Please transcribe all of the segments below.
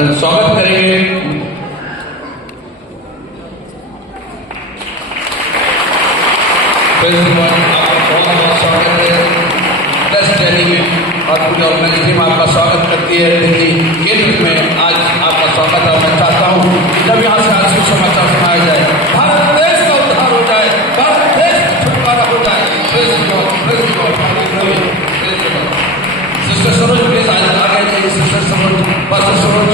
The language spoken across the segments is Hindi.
स्वागत करेंगे। आपका बहुत स्वागत है प्रेस रैली में और पूरी ऑर्गेनाइजेशन में आपका स्वागत करती है। दिल्ली केंद्र में आज आपका स्वागत है। मैं चाहता हूँ जब यहाँ से आज सुसमाचार सुनाया जाए, भारत देश का उद्धार हो जाए, भारत देश का छुटकारा हो जाए। सिस्टर सरोज प्लीज आज आगे जाइए। सिस्टर सरोज, पास्टर सरोज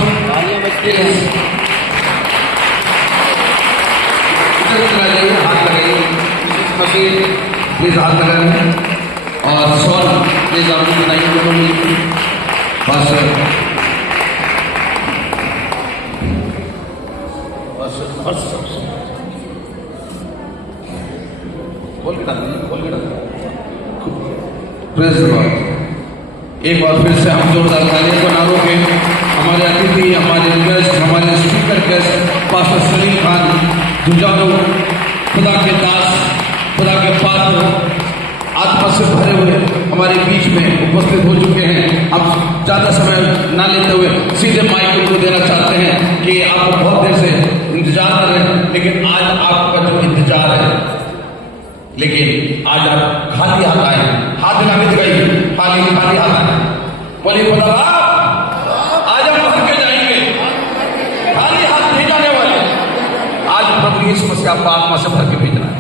हाथ लगाइए। प्लीज हाथ लगाइए और सॉल प्लीज आप बनाइए दोनों मिलकर। पास्टर खोल के डाल। Praise the Lord. एक बार फिर से हम जोरदार तालियों को ना रोकें। हमारे अतिथि, हमारे गेस्ट, हमारे speaker guest pastor Salim Khan जुजारू, खुदा के दास, खुदा के पात्र, आत्मा से भरे हुए हमारे बीच में उपस्थित हो चुके हैं। अब ज्यादा समय ना लेते हुए सीधे माइक को देना चाहते हैं कि आप बहुत देर से इंतजार कर रहे हैं, लेकिन आज आपका जो इंतजार है, लेकिन आज आप खाली हाथ आए। हाथ हिला के दिखाइए, खाली हाथ आए। बोलिए खुदा आज हम भर के जाएंगे, खाली हाथ नहीं जाने वाले। आज प्रभु यीशु मसीह आपको आत्मा से भर के भेजना है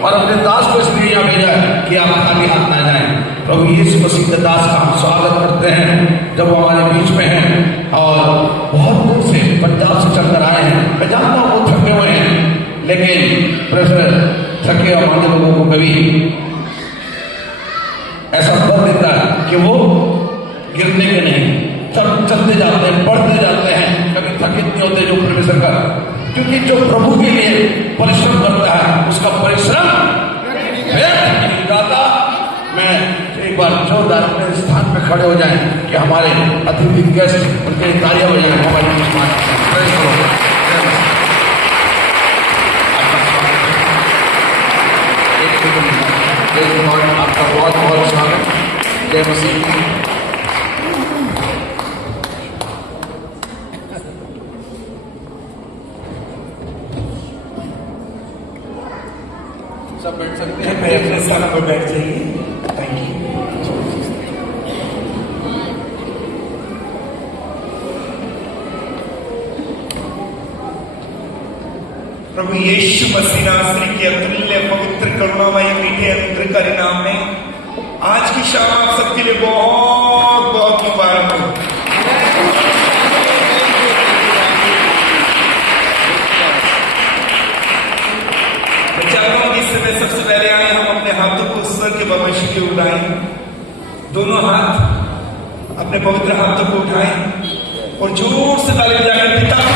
और अपने दास को इसलिए यहाँ भेजा है कि आप खाली हाथ ना जाए। प्रभु यीशु मसीह के दास का हम स्वागत करते हैं जब वो हमारे बीच में हैं और बहुत दूर से पंजाब से चलकर आए हैं। मैं जानता हूँ वो थके हुए हैं, लेकिन थके और मांझे लोगों को कभी ऐसा बल देता है कि वो गिरने के नहीं, सब चलते जाते हैं, बढ़ते जाते हैं, कभी थकित नहीं होते जो परमेश्वर का, क्योंकि जो प्रभु के लिए परिश्रम करता है उसका परिश्रम व्यर्थ नहीं जाता। मैं एक बार जोरदार अपने स्थान पर खड़े हो जाएं कि हमारे अतिथि गेस्ट उनके तालियां हो जाए। हमारे आपका बहुत बहुत स्वागत। जय मसीह। सब बैठ सकते हैं, मेरे अपने स्थान पर बैठ जाइए। Thank you. प्रभु यीशु मसीह नासरी के अतुल्य पवित्र करुणामय मीठे अनुग्रहकारी नाम में आज की शाम आप सबके लिए बहुत बहुत मुबारक हो। मैं चाहता हूं कि इस समय सबसे पहले आए हम अपने हाथों को स्वर के परमेश्वर के उठाएं। दोनों हाथ अपने पवित्र हाथों को उठाएं और जोर से ताली बजाकर पिता को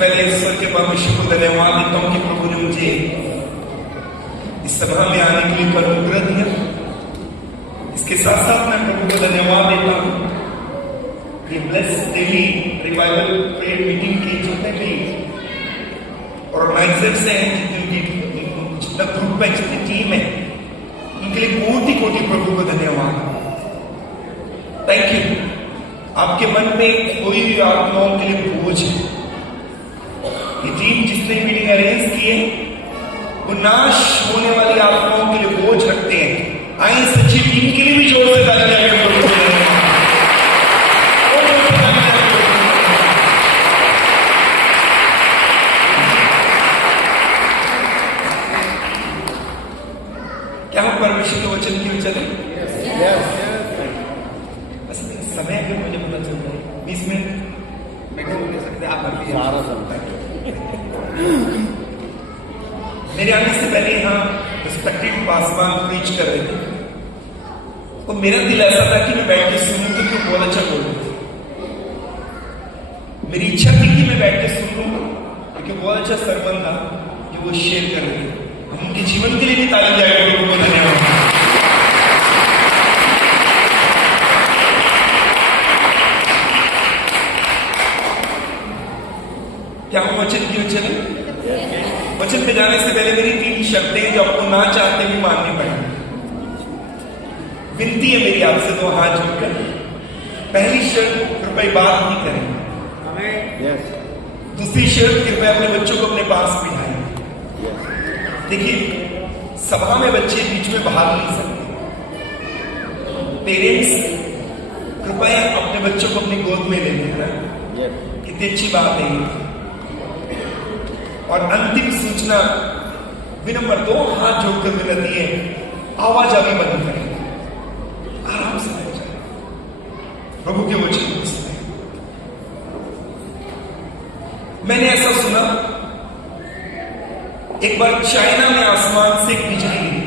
पहले ईश्वर के परमेश्वर को धन्यवाद देता हूं कि प्रभु ने मुझे इस सभा में आने के लिए अनुग्रह दिया। इसके साथ साथ मैं प्रभु को धन्यवाद देता हूं कि bless daily revival prayer meeting की जितने भी ऑर्गेनाइजर्स हैं, जितना ग्रुप है, जितनी टीम है, उनके लिए कोटि कोटि प्रभु को धन्यवाद। Thank you. आपके मन में कोई आत्माओं के लिए बोझ है, ये टीम जिसने मीटिंग अरेंज की है वो नाश होने वाली आत्माओं के लिए बोझ रखते हैं। आइए सच्ची टीम के लिए भी जोर से तालियां बजाएं। क्या हम परमेश्वर के वचन की ओर चले? बस समय अगर मुझे पता चल रहा है 20 मिनट मैं बोल नहीं सकते, आप सारा चलता है। मेरे आने से पहले यहाँ रिस्पेक्टेड पासवान प्रीच कर रहे थे और मेरा दिल ऐसा था कि मैं बैठ के सुनूं तो क्यों बहुत अच्छा बोल रहे थे। मेरी इच्छा थी कि मैं बैठ के सुन लूं क्योंकि बहुत अच्छा सरमन था जो वो शेयर कर रहे थे। हम उनके जीवन के लिए भी ताली बजाएंगे। धन्यवाद। वचन की ओर चले। वचन पे जाने से पहले मेरी 3 शर्तें जो आपको ना चाहते भी माननी पड़ेंगी। विनती है मेरी आपसे, तो हाथ जोड़कर। पहली शर्त, कृपया बात नहीं करें। दूसरी शर्त, कृपया अपने बच्चों को अपने पास बिठाएं। देखिए, सभा में बच्चे बीच में भाग नहीं सकते। पेरेंट्स, कृपया अपने बच्चों को अपनी गोद में ले लेना। कितनी अच्छी बात है ये। और अंतिम सूचना, विनम्र 2 हाथ जोड़कर विनती है, आवाजावी बंद करें, आराम से बैठ जाए, प्रभु के वचन को सुने। मैंने ऐसा सुना, एक बार चाइना में आसमान से एक बिजली गिरी,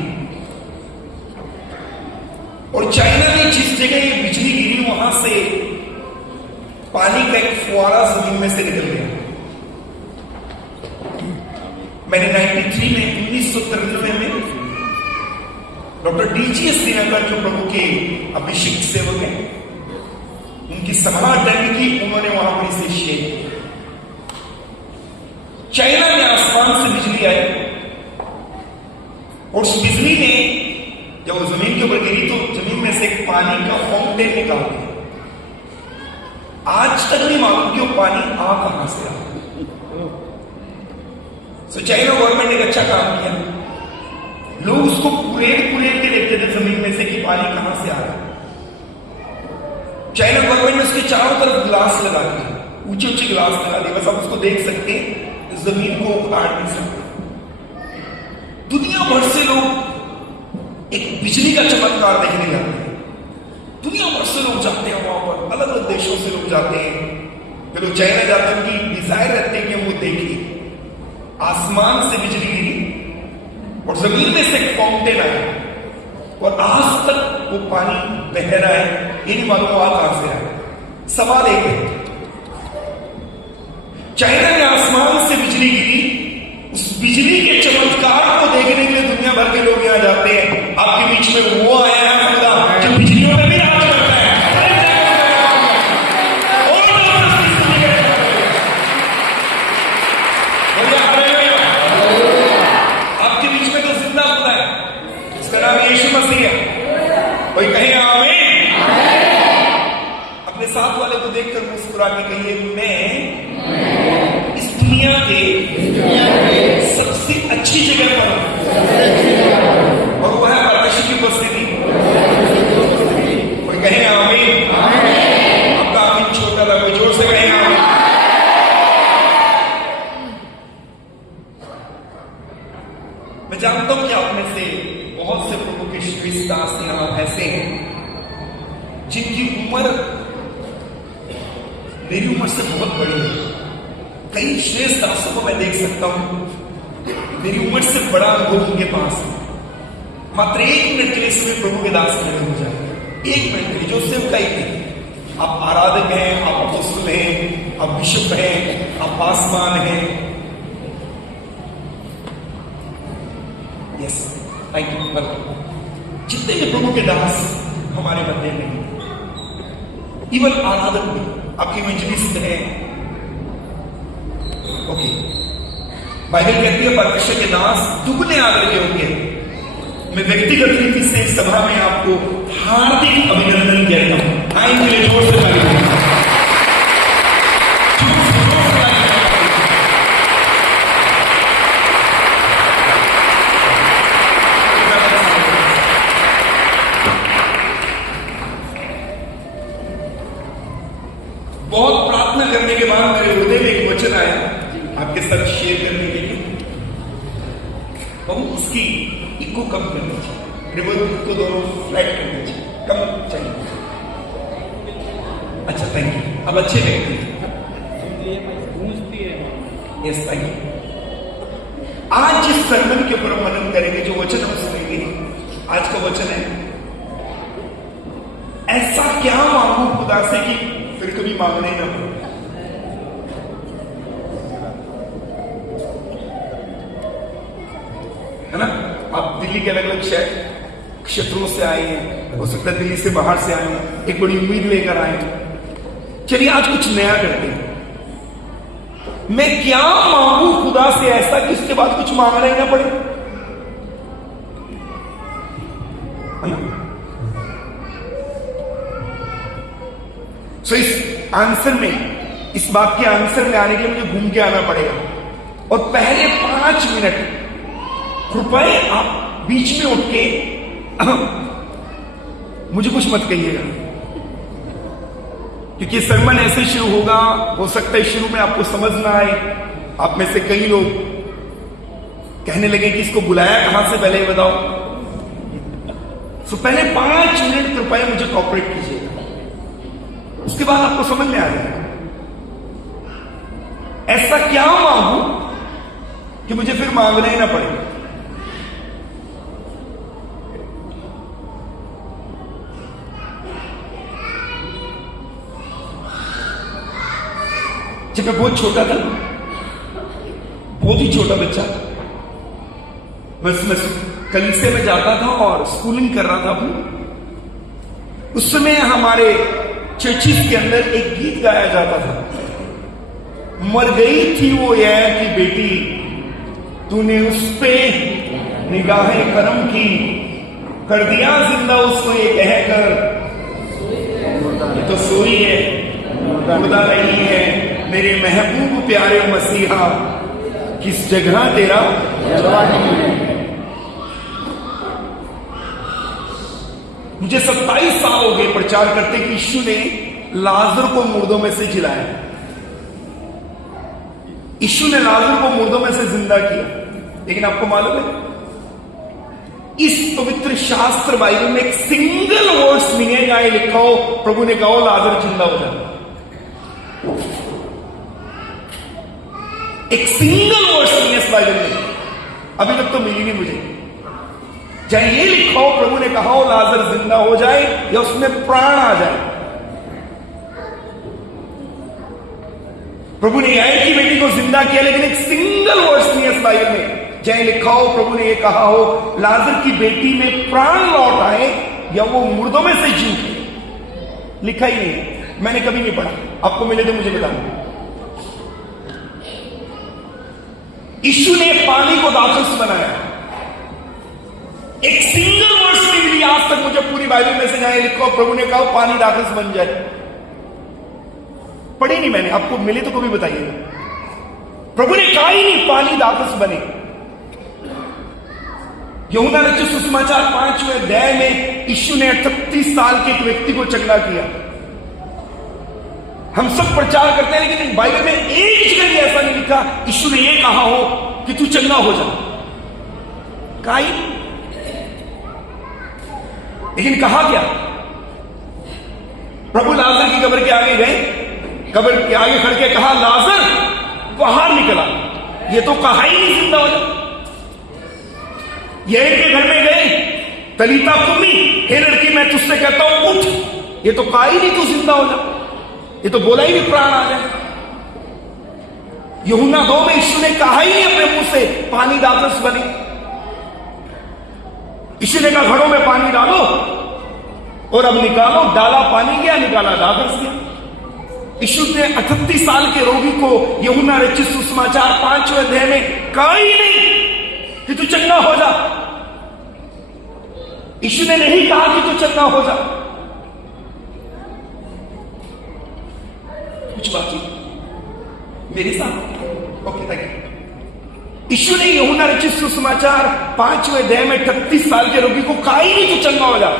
और चाइना में जिस जगह ये बिजली गिरी वहां से पानी का एक फुआरा जमीन में से निकल गया। मैंने 1993 में डॉक्टर डीजीएस दिनकर, जो प्रभु के अभिषेक सेवक हैं, उनकी सभा अटेंड की। उन्होंने वहां पर इसे शेयर किया। चाइना में आसमान से बिजली आई, और उस बिजली ने जब वो जमीन के ऊपर गिरी तो जमीन में से एक पानी का फाउंटेन निकाल दिया। आज तक नहीं मालूम कि वो पानी आ कहां से आ। सो चाइना गवर्नमेंट ने एक अच्छा काम किया। लोग उसको कुरेद के देखते थे जमीन में से कि पानी कहां से आ रहा है। चाइना गवर्नमेंट ने उसके चारों तरफ ग्लास लगा दिए, ऊंचे ग्लास लगा दिए, बस आप उसको देख सकते हैं, जमीन को उखाड़ नहीं सकते। दुनिया भर से लोग एक बिजली का चमत्कार देखने जाते हैं। दुनिया भर से लोग जाते हैं वहां पर, अलग अलग देशों से लोग जाते हैं। जो लोग चाइना जाते हैं उनकी डिजायर रहते हैं कि हम वो देखें। आसमान से बिजली गिरी और जमीन में से एक फाउंटेन आया, और आज तक वो पानी बह रहा है। ये नहीं मालूम आ कहां से आया। सवाल एक है, चाइना में आसमान से बिजली गिरी, उस बिजली के चमत्कार को देखने के लिए दुनिया भर के लोग यहां जाते हैं। आपके बीच में वो आया है खुदा जो बिजलियों में भी राज करता है। आपके बीच में तो जिंदा खुदा है, उसका नाम यीशु मसीह है। कोई कहे आमीन। अपने साथ वाले को देखकर मुस्कुरा के कहिए, मैं इस दुनिया के सबसे अच्छी जगह पर हूं, और वह है परमेश्वर की उपस्थिति। कोई कहे आमीन। आपका आमीन छोटा था, कोई जोर से कहे आमीन। मैं जानता हूं कि आप में से बहुत से प्रभु के श्रेष्ठ दास यहां ऐसे हैं जिनकी उम्र मेरी उम्र से बहुत बड़ी है। कई श्रेष्ठ दासों को मैं देख सकता हूं, मेरी उम्र से बड़ा अनुभव उनके पास है। मात्र 1 मिनट के लिए इसमें प्रभु के दास खड़े हो जाए। 1 मिनट के लिए, जो सिर्फ कई नहीं। आप आराधक हैं, आप अपोस्तल हैं, आप बिशप हैं, आप पासवान हैं। Yes, thank you. वेलकम। जितने भी प्रभु के दास हमारे बंदे में, इवन आराधक भी, आपकी इवेंजलिस्ट है। ओके, बाइबल कहती है परमेश्वर के दास दुगने आदर के होंगे। मैं व्यक्तिगत रीति से इस सभा में आपको हार्दिक अभिनंदन कहता हूं। आइए मेरे जोर से ताली। बहुत प्रार्थना करने के बाद मेरे हृदय में एक वचन आया आपके साथ शेयर करने के लिए। हम उसकी इको कम करनी चाहिए, रिवर्ब को दोनों फ्लैट करनी चाहिए, कम चाहिए। अच्छा, थैंक यू। अब अच्छे व्यक्ति, यस, थैंक यू। आज जिस सरमन के ऊपर मनन करेंगे, जो वचन हम सुनेंगे, आज का वचन है, ऐसा क्या मांगू खुदा से कि फिर कभी मांगने न पड़े। है ना? आप दिल्ली के अलग अलग शहर क्षेत्रों से आए हैं, हो सकता है दिल्ली से बाहर से आए हैं, एक बड़ी उम्मीद लेकर आए हैं। चलिए आज कुछ नया करते हैं। मैं क्या मांगू खुदा से ऐसा कि उसके बाद कुछ मांगना ही ना पड़े? सो इस आंसर में, इस बात के आंसर में आने के लिए मुझे घूम के आना पड़ेगा। और पहले 5 मिनट कृपया आप बीच में उठ के मुझे कुछ मत कहिएगा, क्योंकि सरमन ऐसे शुरू होगा, हो सकता है शुरू में आपको समझ ना आए। आप में से कई लोग कहने लगे कि इसको बुलाया कहां से, पहले ही बताओ। तो पहले 5 मिनट कृपया मुझे कॉपरेट कीजिएगा, उसके बाद आपको समझ में आ जाएगा ऐसा क्या मांगू कि मुझे फिर मांगना ही ना पड़े। जब मैं बहुत छोटा था, बहुत ही छोटा बच्चा, मैं कलीसिया में जाता था और स्कूलिंग कर रहा था अपनी। उस समय हमारे चर्चिस के अंदर एक गीत गाया जाता था, मर गई थी वो यार की बेटी, तूने उस पे निगाहें करम की, कर दिया जिंदा उसको ये कहकर, ये तो सोई है मुर्दा नहीं है, मेरे महबूब प्यारे मसीहा, किस जगह तेरा मुझे 27 साल हो गए प्रचार करते कि यीशु ने लाजर को मुर्दों में से जिलाया। यीशु ने लाजर को मुर्दों में से जिंदा किया। लेकिन आपको मालूम है, इस पवित्र शास्त्र बाइबल में एक सिंगल वर्ड्स नहीं है जहां लिखा हो प्रभु ने कहा लाजर जिंदा हो जाए। एक सिंगल वर्ड्स नहीं है इस बाइबल में, अभी तक तो मिली नहीं मुझे, चाहे ये लिखा हो प्रभु ने कहा हो लाजर जिंदा हो जाए या उसमें प्राण आ जाए। प्रभु ने याईर की बेटी को जिंदा किया, लेकिन एक सिंगल वर्ड्स नहीं है इस बाइबल में चाहे लिखा हो प्रभु ने ये कहा हो लाजर की बेटी में प्राण लौट आए या वो मुर्दों में से जी उठे। लिखा ही नहीं है, मैंने कभी नहीं पढ़ा, आपको मिले तो मुझे बताना। यीशु ने पानी को दाखरस बनाया, एक सिंगल वर्ड्स नहीं मिली आज तक मुझे पूरी बाइबल में से जहां लिखा प्रभु ने कहा पानी दाखरस बन जाए। पढ़ी नहीं मैंने, आपको मिले तो कभी बताइएगा। प्रभु ने कहा ही नहीं पानी दाखरस बने। यूहन्ना रचित सुसमाचार 5वें अध्याय में यीशु ने 38 साल के एक व्यक्ति को चंगा किया। हम सब प्रचार करते हैं, लेकिन बाइबल में एक जगह भी ऐसा नहीं लिखा यीशु ने यह कहा हो कि तू चंगा हो जा। कहा ही, लेकिन कहा क्या? प्रभु लाजर की कब्र के आगे गए, कब्र के आगे खड़ के कहा लाजर बाहर निकला। ये तो कहा ही नहीं जिंदा हो जा। याईर के घर में गए, तलीता कुमी, हे लड़की मैं तुझसे कहता हूं उठ। ये तो कहा ही नहीं तू जिंदा हो जा, ये तो बोला ही नहीं प्राण आ जाए। यूहन्ना 2 में यीशु ने कहा ही नहीं अपने मुंह से पानी दाखरस बने। यीशु ने कहा घड़ों में पानी डालो और अब निकालो, डाला पानी गया, निकाला दाखरस गया। यीशु ने 38 साल के रोगी को यूहन्ना रचित सुसमाचार 5वें अध्याय में कहा ही नहीं कि तू चंगा हो जा। यीशु ने नहीं कहा कि तू चंगा हो जा। कुछ बाकी मेरे साथ ओके थैंक यू। यीशु ने यूहन्ना रचित सुसमाचार 5वें अध्याय में 38 साल के रोगी को कहा ही नहीं तू चंगा हो जा।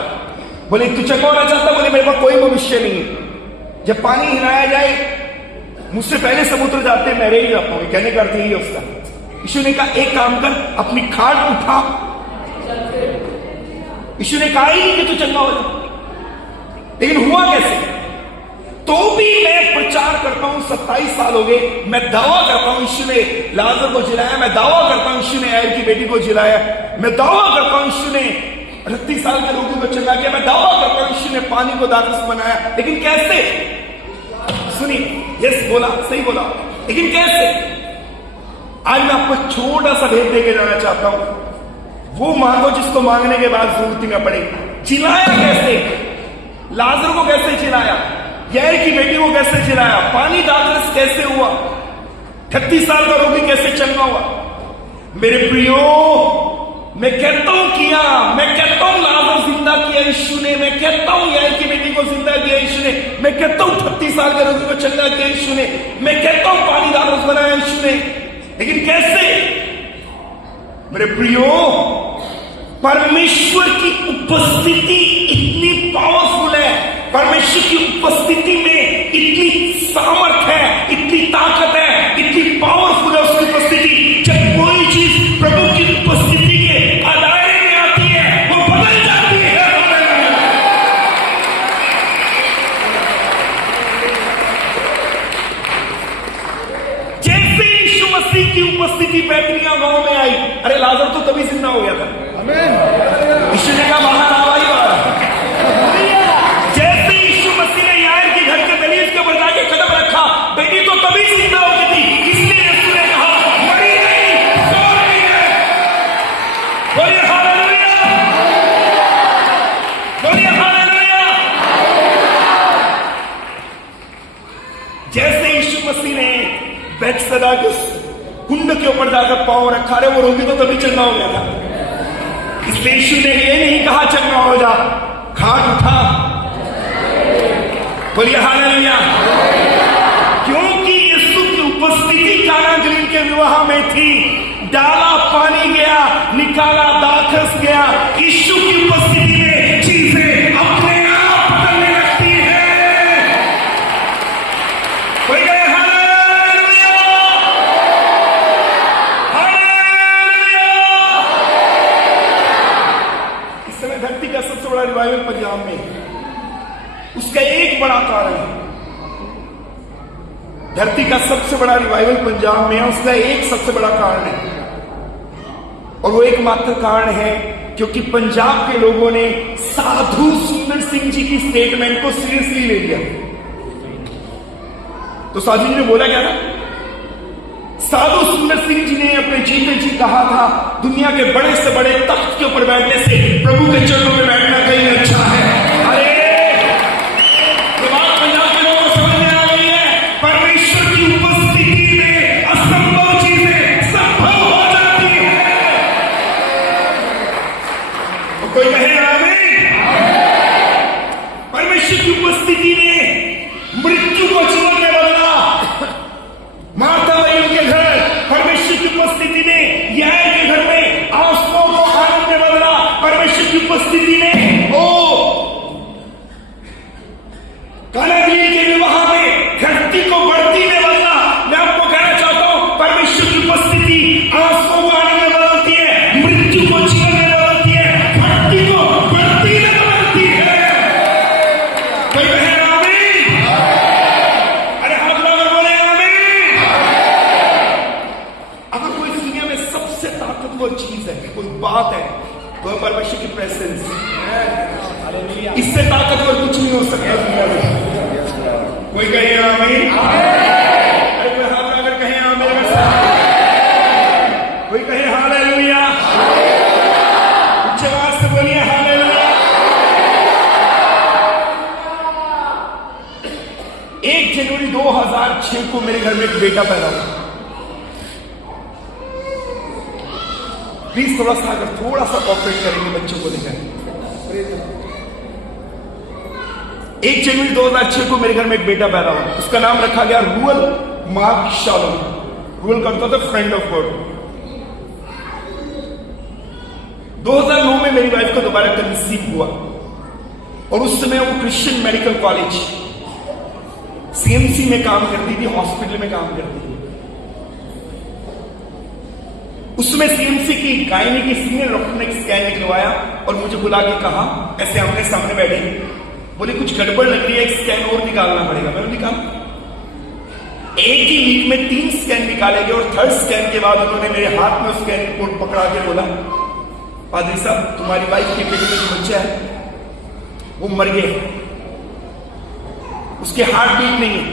बोले तू चंगा होना चाहता? बोले मेरे पास कोई भविष्य नहीं है। जब पानी हिलाया जाए मुझसे पहले समुद्र जाते मैं रह जाता हूं, कहने का अर्थ यही है उसका। यीशु ने कहा एक काम कर, अपनी खाट उठा। यीशु ने कहा ही नहीं कि तू चंगा हो जा। लेकिन हुआ कैसे? तो भी मैं प्रचार करता हूं, 27 साल हो गए, मैं दावा करता हूं यीशु ने लाजर को जिलाया, मैं दावा करता हूं यीशु ने याईर की बेटी को जिलाया, मैं दावा करता हूं यीशु ने 38 साल के रोगी को चंगा किया, मैं दावा करता हूं यीशु ने पानी को दाखरस बनाया। लेकिन कैसे? सुनिए, यस बोला, सही बोला, लेकिन कैसे? आज मैं आपको छोटा सा भेद देके जाना चाहता हूं। वो मांगो जिसको मांगने के बाद जरूरत ही ना पड़े। चिल्लाया कैसे? लाजर को कैसे चिल्लाया? याईर की बेटी को कैसे चिल्लाया? पानी दाखरस कैसे हुआ? 38 साल का रोगी कैसे चंगा हुआ? मेरे प्रियो, मैं कहता हूं किया, मैं कहता हूं लाजर जिंदा किया यीशु ने, मैं कहता हूं यार की बेटी को जिंदा किया यीशु ने, मैं कहता हूं 38 साल के रोगी को चंगा किया यीशु ने, मैं कहता हूं पानी दारुस बनाया यीशु ने। लेकिन कैसे? मेरे प्रियो, परमेश्वर की उपस्थिति इतनी पावरफुल है, परमेश्वर की उपस्थिति में इतनी सामर्थ है, इतनी ताकत है, इतनी पावरफुल है उसकी उपस्थिति। जब कोई चीज प्रभु की उपस्थिति के दायरे में आती है वो बदल जाती है। जैसे यीशु मसीह की उपस्थिति बैतनिय्याह गांव में आई, अरे लाजर तो तभी जिंदा हो गया था। यीशु ने कहा बाहर आओ ही बाहर। जैसे यीशु मसीह ने यार के घर के दलील के ऊपर जाके कदम रखा, बेटी तो तभी जिंदा हो गई थी। इसलिए यीशु ने कहा मरी नहीं, सो रही है। बोलिए हालेलुया, बोलिए हालेलुया। जैसे यीशु मसीह ने बैतसैदा के कुंड के ऊपर जाकर पांव रखा, रे वो रोगी तो तभी चंगा हो गया था। इसलिए यीशु ने ये नहीं कहा चंगा हो जा, खाट उठा। बोलिए हालेलुया। क्योंकि यीशु की उपस्थिति काना गलील के विवाह में थी। डाला पानी गया, निकाला दाखरस गया। यीशु की उपस्थिति में चीजें अपने आप बदलने लगती है। कोई गए हालेलुया, हालेलुया। इस समय धरती का सबसे बड़ा रिवाइवल पंजाब में, उसका एक बड़ा कारण है। धरती का सबसे बड़ा रिवाइवल पंजाब में है, उसका एक सबसे बड़ा कारण है, और वो एकमात्र कारण है क्योंकि पंजाब के लोगों ने साधु सुंदर सिंह जी की स्टेटमेंट को सीरियसली ले लिया। तो साधु जी ने बोला क्या था? साधु सुंदर सिंह जी ने अपने जीते जी कहा था, दुनिया के बड़े से बड़े तख्त के ऊपर बैठने से प्रभु के चरणों में बैठना कहीं अच्छा है। अरे ये बात पंजाब के लोगों को समझ में आ गई है। परमेश्वर की उपस्थिति में असंभव चीजें संभव हो जाती है। तो कोई कहे आमीन। परमेश्वर की उपस्थिति ने मृत्यु को जीवन में बदला। माता मरियम के घर परमेश्वर की उपस्थिति ने यार के घर में आंसुओं को आनंद में बदला। परमेश्वर की उपस्थिति ने काना गलील के विवाह में धरती को बढ़ती में बदला। मैं आपको कहना चाहता हूं, परमेश्वर की उपस्थिति आंसुओं को आनंद में बदलती है, मृत्यु को जीवन में बदलती है, धरती को बढ़ती में बदलती है। कोई कहे आमीन। अरे हाथ लगाकर बोले आमीन। अगर कोई दुनिया में सबसे ताकतवर चीज है, कोई बात है, तो है परमेश्वर की प्रेजेंस। इससे ताकतवर कुछ नहीं हो सकता दुनिया में। कोई कहे आमीन। अरे कोई हाथ लगाकर कहे आमीन। कोई कहे हालेलुया। उच्च आवाज से बोलिए हालेलुया। 1 जनवरी 2006 को मेरे घर में एक बेटा पैदा हुआ। प्लीज थोड़ा सा कॉपरेट करेंगे बच्चों को लेकर। 1 जनवरी 2006 को मेरे घर में एक बेटा पैदा हुआ। उसका नाम रखा गया रूअल मार्क शालोम। रूअल करता था फ्रेंड ऑफ गॉड। 2009 में मेरी वाइफ को दोबारा कंसीव हुआ, और उस समय वो क्रिश्चियन मेडिकल कॉलेज सीएमसी में काम करती थी, हॉस्पिटल में काम करती थी। उसमें सीएमसी की गायनी की सीनियर डॉक्टर ने स्कैन निकलवाया और मुझे बुला के कहा, ऐसे आमने सामने बैठे, बोले कुछ गड़बड़ लग रही है, एक स्कैन और निकालना पड़ेगा। मैंने निकाला। एक ही वीक में 3 स्कैन निकाले गए, और 3rd स्कैन के बाद उन्होंने मेरे हाथ में स्कैन रिपोर्ट पकड़ा के बोला, पादरी साहब तुम्हारी वाइफ के पेट में जो बच्चा है वो मर गया, उसके हार्ट बीट नहीं है,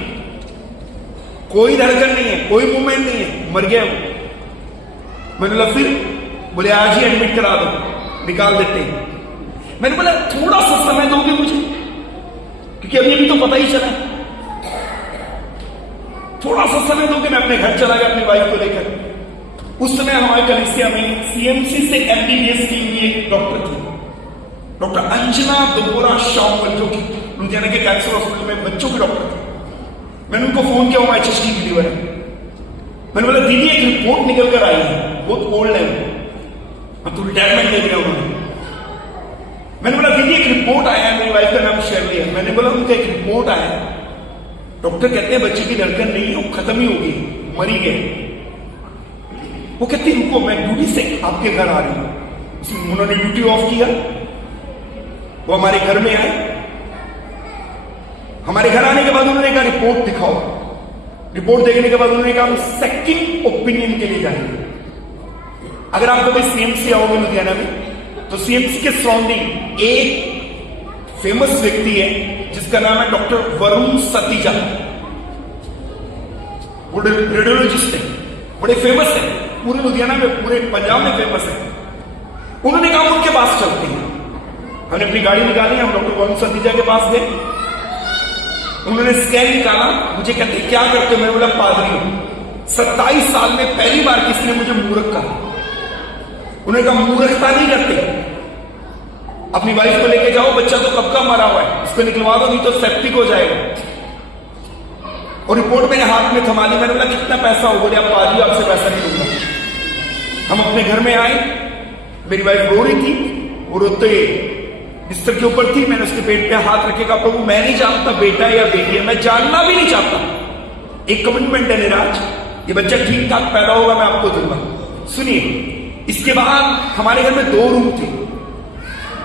कोई धड़कन नहीं है, कोई मूवमेंट नहीं है, मर गया वो। मैंने बोला फिर? बोले आज ही एडमिट करा दो, निकाल देते हैं। मैंने बोला थोड़ा सा समय दोगे मुझे, क्योंकि अभी तो पता ही चला। थोड़ा सा समय दो कि मैं अपने घर चला गया अपनी वाइफ को लेकर। उस समय हमारे कलीसिया में सीएमसी से एमबीबीएस की हुई एक डॉक्टर थी, डॉक्टर अंजना दोबोरा शामल, जो कि लुधियाना के कैंसर हॉस्पिटल में बच्चों के डॉक्टर थे। मैंने उनको फोन किया, एचएस की डिलीवर है। मैंने बोला दीदी एक रिपोर्ट निकल कर आई है, बहुत ओल्ड है, अब तो रिटायरमेंट ले लिया उन्होंने। मैंने बोला दीदी एक रिपोर्ट आया है, मेरी वाइफ का नाम शेरली है। मैंने बोला उनका एक रिपोर्ट आया है, डॉक्टर कहते हैं बच्चे की धड़कन नहीं है, वो खत्म ही होगी, मरी गए। वो कहती रुको मैं ड्यूटी से आपके घर आ रही हूं। उन्होंने ड्यूटी ऑफ किया, वो हमारे घर में आए। हमारे घर आने के बाद उन्होंने कहा रिपोर्ट दिखाओ। रिपोर्ट देखने के बाद उन्होंने कहा हम सेकंड ओपिनियन के लिए जाएंगे। अगर आप कभी सीएमसी आओगे लुधियाना में तो सीएमसी के सराउंडिंग एक फेमस व्यक्ति है जिसका नाम है डॉक्टर वरुण सतीजा। वो रेडियोलॉजिस्ट है, बड़े फेमस है, पूरे लुधियाना में, पूरे पंजाब में फेमस है। उन्होंने कहा उनके पास चलते हैं। हमने अपनी गाड़ी निकाली, हम डॉक्टर वरुण सतीजा के पास गए। उन्होंने स्कैन निकाला, मुझे कहते क्या करते हो? मैं बोला पादरी हूं। 27 साल में पहली बार किसी ने मुझे मूर्ख कहा। उन्होंने कहा मूर्खता नहीं करते, अपनी वाइफ को लेके जाओ, बच्चा तो कब का मरा हुआ है, उसको निकलवा दो, नहीं तो सेप्टिक हो जाएगा। और रिपोर्ट मेरे हाथ में थमा ली। मैंने बोला कितना पैसा हो? बोले आप पादरी, आपसे पैसा नहीं दूंगा। हम अपने घर में आए, मेरी वाइफ रो रही थी, वो रोते बिस्तर के ऊपर थी। मैंने उसके पेट पे हाथ रखेगा, प्रभु मैं नहीं जानता बेटा है या बेटी है, मैं जानना भी नहीं चाहता। एक कमिटमेंट है निराज, ये बच्चा ठीक ठाक पैदा होगा, मैं आपको दूंगा। सुनिए, इसके बाद हमारे घर में 2 रूम थे।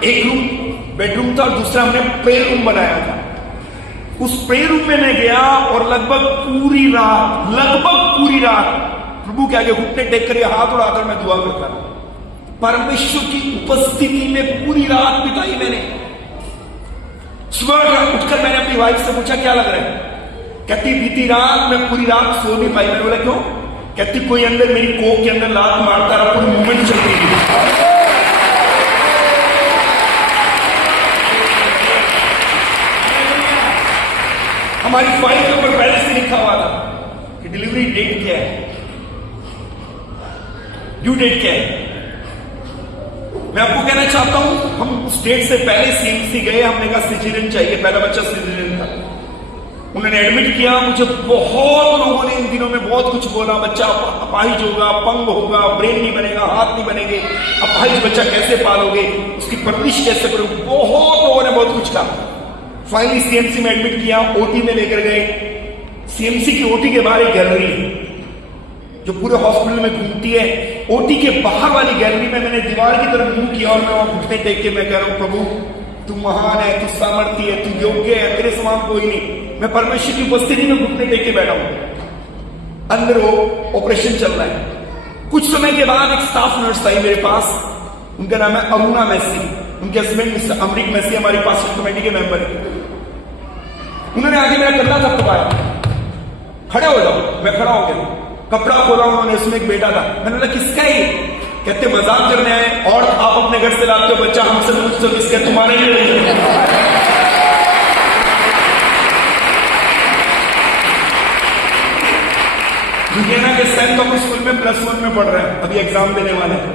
एक रूम बेडरूम था और दूसरा हमने प्रे रूम बनाया था। उस प्रे रूम में मैं गया और लगभग पूरी रात प्रभु के आगे घुटने टेक कर हाथ उड़ाकर मैं दुआ करता रहा। परमेश्वर की उपस्थिति में पूरी रात बिताई मैंने। सुबह उठकर मैंने अपनी वाइफ से पूछा क्या लग रहा है? कहती बीती रात मैं पूरी रात सो नहीं पाई। मैंने बोला क्यों? कहती कोई अंदर मेरी कोख के अंदर लात मारता रहा, पूरी मूवमेंट चल रही थी। हमारी फाइल के ऊपर पहले से लिखा हुआ था कि डिलीवरी डेट क्या है, ड्यू डेट क्या है। मैं आपको कहना चाहता हूं, हम उस डेट से पहले सीएमसी गए, हमने कहा सिजेरियन चाहिए, पहला बच्चा सिजेरियन था। उन्होंने एडमिट किया। मुझे बहुत लोगों ने इन दिनों में बहुत कुछ बोला, बच्चा अपाहिज होगा, अपंग होगा, ब्रेन नहीं बनेगा, हाथ नहीं बनेंगे, अपाहिज बच्चा कैसे पालोगे, उसकी परवरिश कैसे करोगे, बहुत लोगों ने बहुत कुछ कहा। फाइनली सीएमसी में एडमिट किया, ओटी में लेकर गए। सीएमसी की ओटी के बाहर एक गैलरी है जो पूरे हॉस्पिटल में घूमती है। ओटी के बाहर वाली गैलरी में मैंने दीवार की तरफ मुंह किया और मैं वहां घुटने टेक के मैं कह रहा हूं प्रभु तू महान है, तू सामर्थ्य है, तू योग्य है, तेरे समान कोई नहीं। मैं परमेश्वर की उपस्थिति में घुटने टेक के बैठा हूं। अंदर वो ऑपरेशन चल रहा है। कुछ समय के बाद एक स्टाफ नर्स आई मेरे पास, उनका नाम है अरुणा मैसी। उनके हस्बैंड मिस्टर अमरीक मैसी हमारी पास्टर कमेटी के मेंबर है। उन्होंने आगे मेरा कंधा थपथपाया, खड़े हो जाओ। मैं खड़ा हो गया, कपड़ा खोला, उन्होंने उसमें एक बेटा था। मैंने बोला किसका है? कहते मजाक करने आए और आप अपने घर से लाते हो बच्चा, हमसे पूछते हो किसका? तुम्हारे लिए नहीं। लुधियाना के सेंट थॉमस स्कूल में +1 में पढ़ रहा है, अभी एग्जाम देने वाले हैं।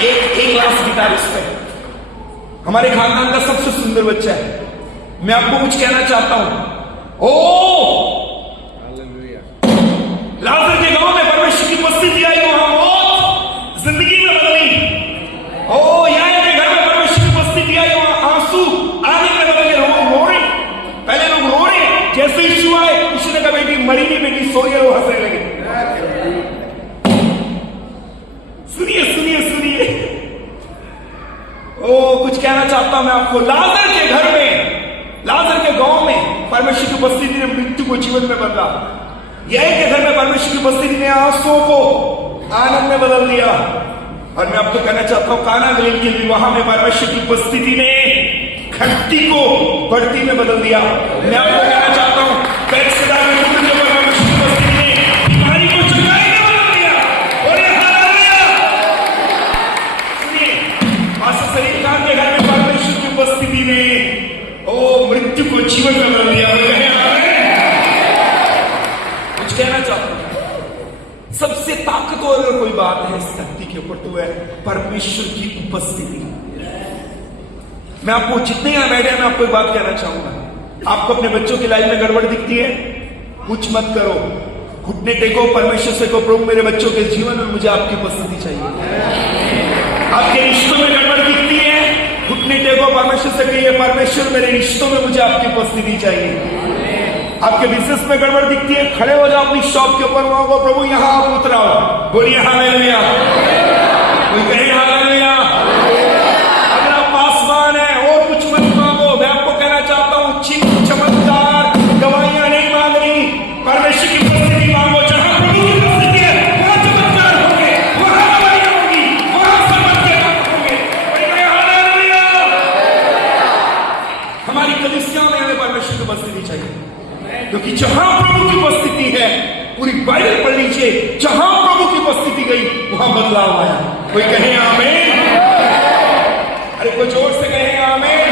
एक क्लास गिटारिस्ट है, हमारे खानदान का सबसे सुंदर बच्चा है। मैं आपको कुछ कहना चाहता हूं। ओ लाजर के गांव में परमेश्वर की उपस्थिति आई, वहां मौत जिंदगी में बदली। ओ याया के घर में परमेश्वर की उपस्थिति आई, वहां आंसू आने में बदल गए। लोग रो रहे, पहले लोग रो रहे, जैसे यीशु आए यीशु ने कहा बेटी मरी नहीं, बेटी सो गई, वो हंसने लगे। सुनिए सुनिए सुनिए, ओ कुछ कहना चाहता हूं मैं आपको। लाजर के घर में, लाजर के गांव में परमेश्वर की उपस्थिति ने मृत्यु को जीवन में बदला। यही के घर में परमेश्वर की उपस्थिति ने आंसुओं को आनंद में बदल दिया। और मैं आपको कहना चाहता हूं काना गलील के विवाह में परमेश्वर की उपस्थिति ने खट्टी को बढ़ती में बदल दिया। मैं आपको कहना चाहता हूं बैतसैदा में परमेश्वर की उपस्थिति ने बीमारी को चंगाई में बदल दिया और ये हालेलुया। सुनिए, पास्टर सलीम खान के घर में परमेश्वर की उपस्थिति ने ओ मृत्यु को जीवन में बदल दिया। अगर कोई बात है इस धरती के ऊपर तो है परमेश्वर की उपस्थिति। मैं आपको जितने यहां बैठे मैं आपको एक बात कहना चाहूंगा, आपको अपने बच्चों की लाइफ में गड़बड़ दिखती है, कुछ मत करो, घुटने टेको, परमेश्वर से कहो प्रभु मेरे बच्चों के जीवन में मुझे आपकी उपस्थिति चाहिए। आपके रिश्तों में गड़बड़ दिखती है, घुटने टेको, परमेश्वर से कहिए परमेश्वर मेरे रिश्तों में मुझे आपकी उपस्थिति चाहिए। आपके बिजनेस में गड़बड़ दिखती है, खड़े हो जाओ अपनी शॉप के ऊपर, वहां को प्रभु यहां आप उतराओ, बोलिए हालेलुया, कोई कहे हालेलुया। अगर आप पासवान है और कुछ मत मांगो, मैं आपको कहना चाहता हूं चिन्ह चमत्कार दवाइयां नहीं मांगनी, परमेश्वर की उपस्थिति मांगो। जहां प्रभु की उपस्थिति है वहां चमत्कार होंगे, वहां दवाइयां होंगी, वहां सामर्थ्य होंगे। हालेलुया। हमारी कलीसियाओं में हमें परमेश्वर की उपस्थिति चाहिए, क्योंकि जहां प्रभु की उपस्थिति है, पूरी बाइबल पढ़ लीजिए, जहां प्रभु की उपस्थिति गई वहां बदलाव आया। कोई कहे आमीन, अरे कोई जोर से कहे आमीन।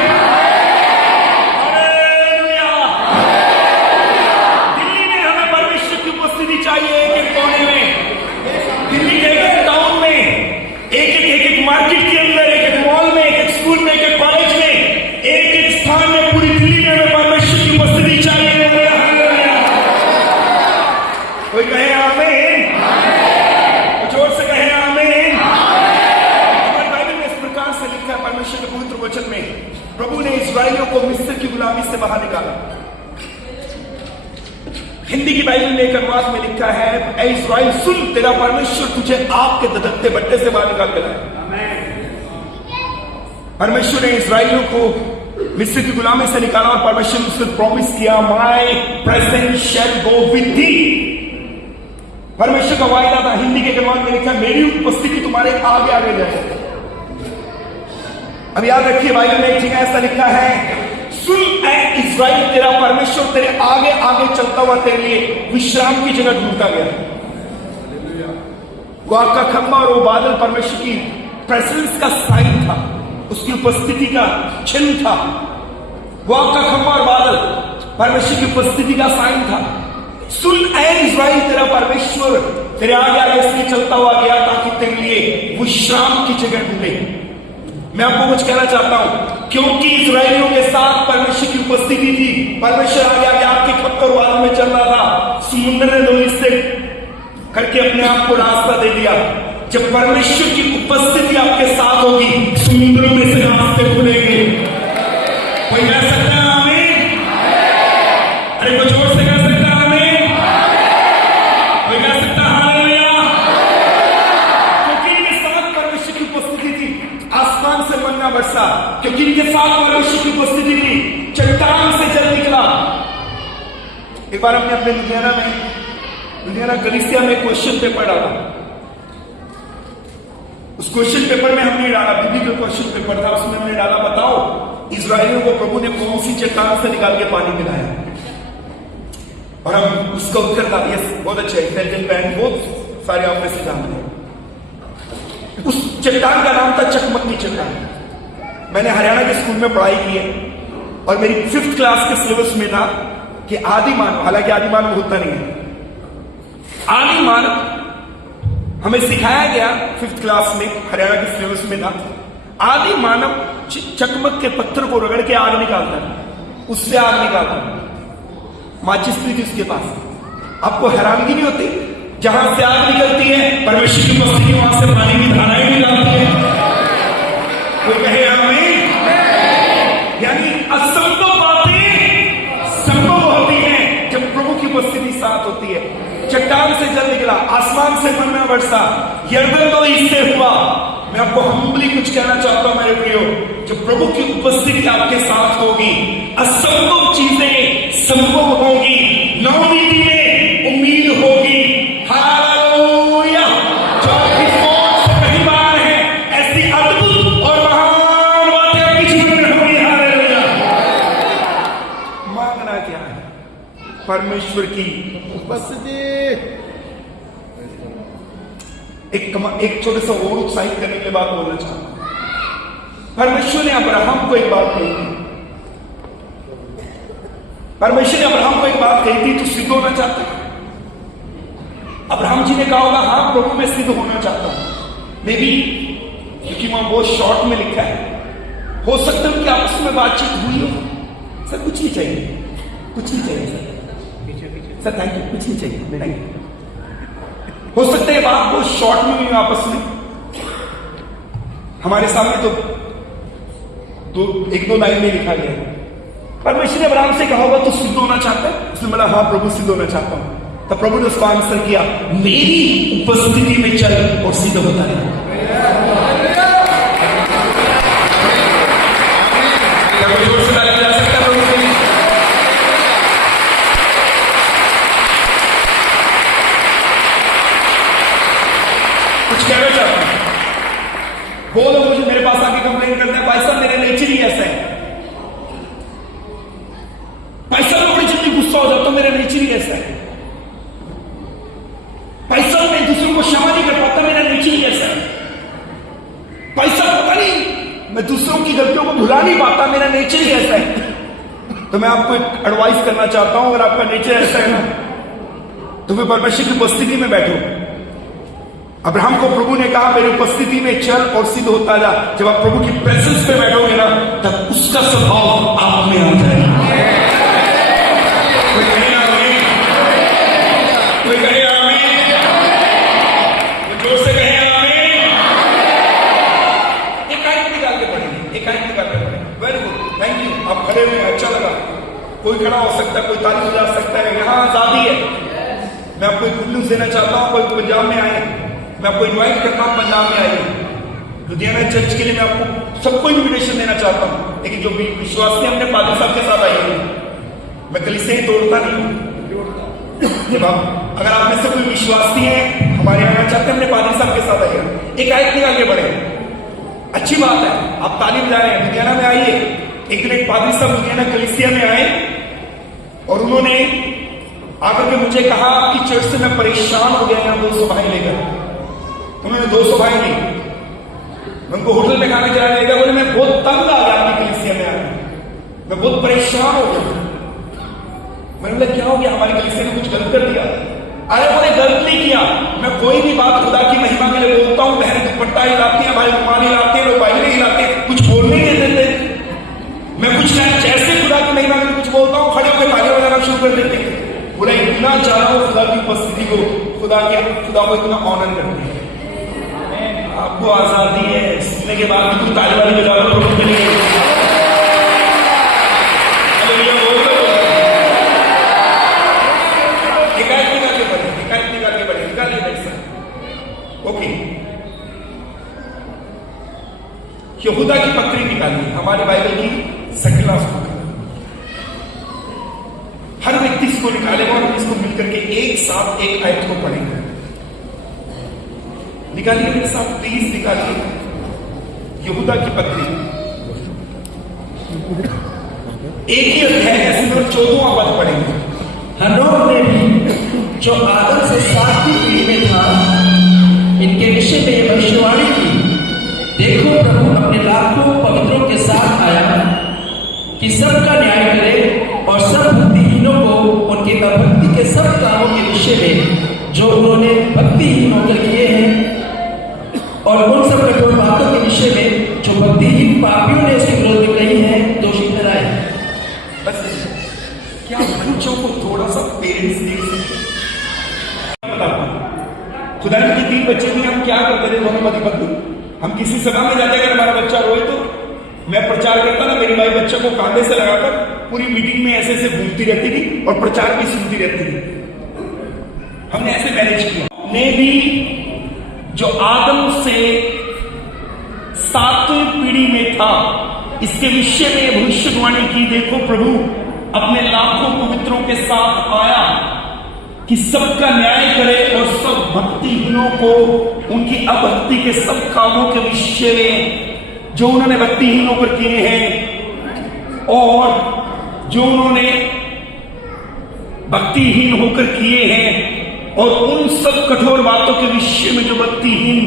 हालेलुया। दिल्ली में हमें परमेश्वर की उपस्थिति चाहिए, एक एक कोने में, दिल्ली के एक टाउन में, एक मार्केट के अंदर, एक एक मॉल में, एक स्कूल में, एक कॉलेज में, एक स्थान में, पूरी दिल्ली में हमें परमेश्वर की उपस्थिति चाहिए। कोई कहे आमीन, जोर से कहे आमीन। हमारी बाइबल में इस प्रकार से लिखा है, परमेश्वर के पवित्र वचन में, प्रभु ने इस्राएलियों को मिस्र की गुलामी से बाहर निकाला। हिंदी की बाइबल में एक अनुवाद में लिखा है, ऐ इस्राएल सुन, तेरा परमेश्वर तुझे आग के दधकते भट्टे से बाहर निकाल के लाया। परमेश्वर ने इस्राएलियों को मिस्र की गुलामी से निकाला और परमेश्वर ने उसको प्रॉमिस किया, my presence shall go with thee. परमेश्वर का वायदा था। हिंदी के अनुवाद में लिखा, मेरी उपस्थिति तुम्हारे आगे आगे जाए। अब याद रखिए, बाइबल में एक जगह ऐसा लिखा है, सुन ऐ इस्राएल, तेरा परमेश्वर तेरे आगे आगे चलता हुआ तेरे लिए विश्राम की जगह ढूंढता गया। वो आग का खंभा और वो बादल परमेश्वर की प्रेजेंस का साइन था, उसकी उपस्थिति का चिन्ह था। वो आग का खंभा और बादल परमेश्वर की उपस्थिति का साइन था। सुन ऐ इस्राएल, तेरा परमेश्वर तेरे आगे आगे इसलिए चलता हुआ गया ताकि तेरे लिए विश्राम की जगह ढूंढे। मैं आपको कुछ कहना चाहता हूं, क्योंकि इस्राएलियों के साथ परमेश्वर की उपस्थिति थी, परमेश्वर आगे आगे आपके खप्पर वालों में चल रहा था, समुद्र ने 2 हिस्से करके अपने आप को रास्ता दे दिया। जब परमेश्वर की उपस्थिति आपके साथ होगी, समुद्रों में से रास्ते खुलेंगे। कोई कह सकता है आमीन? अरे कुछ और से कह सकता है आमीन? कोई कह सकता है हालेलुया? क्योंकि इनके साथ परमेश्वर की उपस्थिति थी, आसमान से मन्ना बरसा। क्योंकि इनके साथ परमेश्वर की उपस्थिति थी, चट्टान से जल निकला। एक बार हमने अपने लुधियाना कलीसिया में क्वेश्चन पेपर डाला। उस क्वेश्चन पेपर में हमने डाला, बिब्लिकल क्वेश्चन पेपर था, उसमें हमने डाला, बताओ इस्राएलियों को प्रभु ने कौन सी चट्टान से निकाल के पानी पिलाया? और हम उसका उत्तर था यस, बहुत अच्छा, इंटेलिजेंट मैन, बहुत सारे आपने से जानते हैं। उस चट्टान का नाम था चकमकनी चट्टान। मैंने हरियाणा के स्कूल में पढ़ाई की है और मेरी 5th क्लास के सिलेबस में था कि आदि मानव, हालांकि आदि मानव होता नहीं है, आदि मानव हमें सिखाया गया 5th क्लास में, हरियाणा के सिलेबस में था, आदि मानव चकमक के पत्थर को रगड़ के आग निकालता है, उससे आग निकालता है। माचिस थी उसके पास। आपको हैरानगी नहीं होती? जहां से आग निकलती है परमेश्वर की उपस्थिति, वहां से पानी की धाराएं निकलती है। कोई कहे आमीन? यानी असंभव बातें संभव होती हैं जब प्रभु की उपस्थिति साथ होती है। चट्टान से जल निकला, आसमान से मन्ना बरसा, यरदन 2 हिस्से हुआ। मैं आपको हम्बली कुछ कहना चाहता हूं मेरे प्रियो, जब प्रभु की उपस्थिति आपके साथ होगी, असंभव चीजें संभव होगी, नौमीदी में उम्मीद होगी। हालेलुया! जो आपकी सोच से कहीं बाहर है, ऐसी अद्भुत और महान बातें आपके जीवन में होगी। हालेलुया! मांगना क्या है? परमेश्वर की उपस्थिति। एक छोटे सा और उत्साहित करने के बाद बोलना चाहता हूं। परमेश्वर ने अब्राहम को एक बात कही थी। परमेश्वर ने अब्राहम को एक बात कही थी, तू सिद्ध होना चाहता है? अब्राहम जी ने कहा होगा हाँ प्रभु मैं सिद्ध होना चाहता हूं। मे बी क्योंकि वहां बहुत शॉर्ट में लिखा है, हो सकता है कि आपस में बातचीत हुई हो। सर कुछ नहीं चाहिए, कुछ नहीं चाहिए सर, थैंक यू, कुछ नहीं चाहिए, थैंक यू। हो सकता है बात बहुत शॉर्ट में हुई आपस में। हमारे सामने तो एक दो लाइन में लिखा गया है। परमेश्वर ने अब्राहम से कहा होगा तू सिद्ध होना चाहता है? उसने बोला हाँ प्रभु सिद्ध होना चाहता हूं। तो प्रभु ने उसको आंसर किया, मेरी उपस्थिति में चल और सिद्ध होता है। जोर से ताली बजा सकता है प्रभु के लिए? कुछ कहना चाहता हूं? वो लोग मुझे मेरे पास आके कंप्लेन करते हैं भाई साहब मेरे नेचर ही ऐसा है, भाई साहब बड़ी जल्दी गुस्सा हो जाता हूं, मेरा नेचर ही ऐसा है, भाई साहब मैं दूसरों को क्षमा नहीं कर पाता, मेरा नेचर ही ऐसा है, भाई साहब पता नहीं मैं दूसरों की गलतियों को भुला नहीं पाता, मेरा नेचर ही ऐसा है। तो मैं आपको एक एडवाइस करना चाहता हूं, अगर आपका नेचर ऐसा है ना तो फिर परमेश्वर की उपस्थिति में बैठो। अब्राहम को प्रभु ने कहा मेरी उपस्थिति में चल और सिद्ध होता जा। जब आप प्रभु की प्रेजेंस पे बैठोगे ना तब उसका स्वभाव आप में आ जाएगा। कोई कहे आमीन, कोई कहे आमीन, कोई जोर से कहे आमीन। एक आयत निकाल के पढ़ेंगे, एक आयत निकाल के पढ़ेंगे। Very good, thank you. आप खड़े हुए, अच्छा लगा। कोई खड़ा हो सकता है, कोई ताली बजा सकता है, यहाँ आजादी है। मैं आपको एक गुड न्यूज देना चाहता हूँ, कोई पंजाब में आए, मैं आपको इनवाइट करता हूं पंजाब में आइए। लुधियाना चर्च के लिए मैं आपको सबको इन्विटेशन देना चाहता हूं, लेकिन जो विश्वासी हमने पादरी साहब के साथ आइए, मैं कलीसिया तोड़ता नहीं हूं। जब आप अगर आप में से कोई विश्वासी है हमारे यहाँ चाहते हैं, हमने पादरी साहब के साथ आइए, एक आयत निकाल के बढ़े, अच्छी बात है। आप ताली बजा रहे हैं, लुधियाना में आइए। एक दिन एक पादरी साहब लुधियाना कलीसिया में आए और उन्होंने आकर के मुझे कहा आपकी चर्च से मैं परेशान हो गया यहाँ 200 भाई लेकर। उन्होंने 200 भाई ली, मैं उनको होटल में खाने चला लेगा, बोले मैं बहुत तंग आ गया आपकी कलीसिया में आकर, मैं बहुत परेशान हो गया। मैंने बोला क्या हो गया, हमारी कलीसिया ने कुछ गलत कर दिया? अरे बोले गलत नहीं किया, मैं कोई भी बात खुदा की महिमा के लिए बोलता हूँ, बहन दुपट्टा हिलाती है, भाई रुमाल हिलाते हैं, लोग बाइबल हिलाते हैं, कुछ बोलने नहीं देते। मैं कुछ जैसे खुदा की महिमा के लिए कुछ बोलता हूँ, खड़े होकर तालियां बजाना शुरू कर देते हैं। बोला इतना चाह रहा हूं खुदा की उपस्थिति को, खुदा को इतना ऑनर करते हैं। आपको आजादी है, सुनने के बाद भी ताली वाली बजा लो प्रभु के लिए। एकाएक निकाल के पढ़े, एकाएक निकाल के पढ़े, निकालिए बैठ सकते। ओके, यहूदा की पत्री निकालिए, हमारी बाइबल की सेकंड क्लास बुक। हर व्यक्ति इसको निकालेगा और इसको मिलकर के एक साथ एक आयत को पढ़ेंगे। निकालिए मेरे साथ, प्लीज निकालिए यहूदा की पत्री, एक ही अध्याय है, सिर्फ 14वां पद पढ़ेंगे। हनोक ने भी जो आदम से 7वीं पीढ़ी में था, इनके विषय में यह भविष्यवाणी की, देखो प्रभु अपने लाखों पवित्रों के साथ आया कि सबका न्याय करे और सब भक्तिहीनों को उनके अभक्ति के सब कामों के विषय में जो उन्होंने भक्तिहीन होकर किए हैं और उन सब कठोर बातों के विषय में जो भक्तिहीन पापियों ने उसके विरोध में कही है, दोषी ठहराए। बस क्या बच्चों को थोड़ा सा पेरेंट्स देख सकते? खुदा ने 3 बच्चे भी हम क्या करते थे दोनों पति पत्नी? हम किसी सभा में जाते, अगर हमारा बच्चा रोए तो मैं प्रचार करता ना, मेरी माई बच्चे को कांधे से लगाकर पूरी मीटिंग में ऐसे ऐसे घूमती रहती थी और प्रचार भी सुनती रहती थी। हमने ऐसे मैनेज किया। ने भी जो आदम से 7वीं पीढ़ी में था, इसके विषय में भविष्यवाणी की, देखो प्रभु अपने लाखों पवित्रों के साथ आया कि सबका न्याय करे और सब भक्तिहीनों को उनकी अभक्ति के सब कामों के विषय में जो उन्होंने भक्तिहीन होकर किए हैं और जो उन्होंने भक्तिहीन होकर किए हैं और उन सब कठोर बातों के विषय में जो भक्तिहीन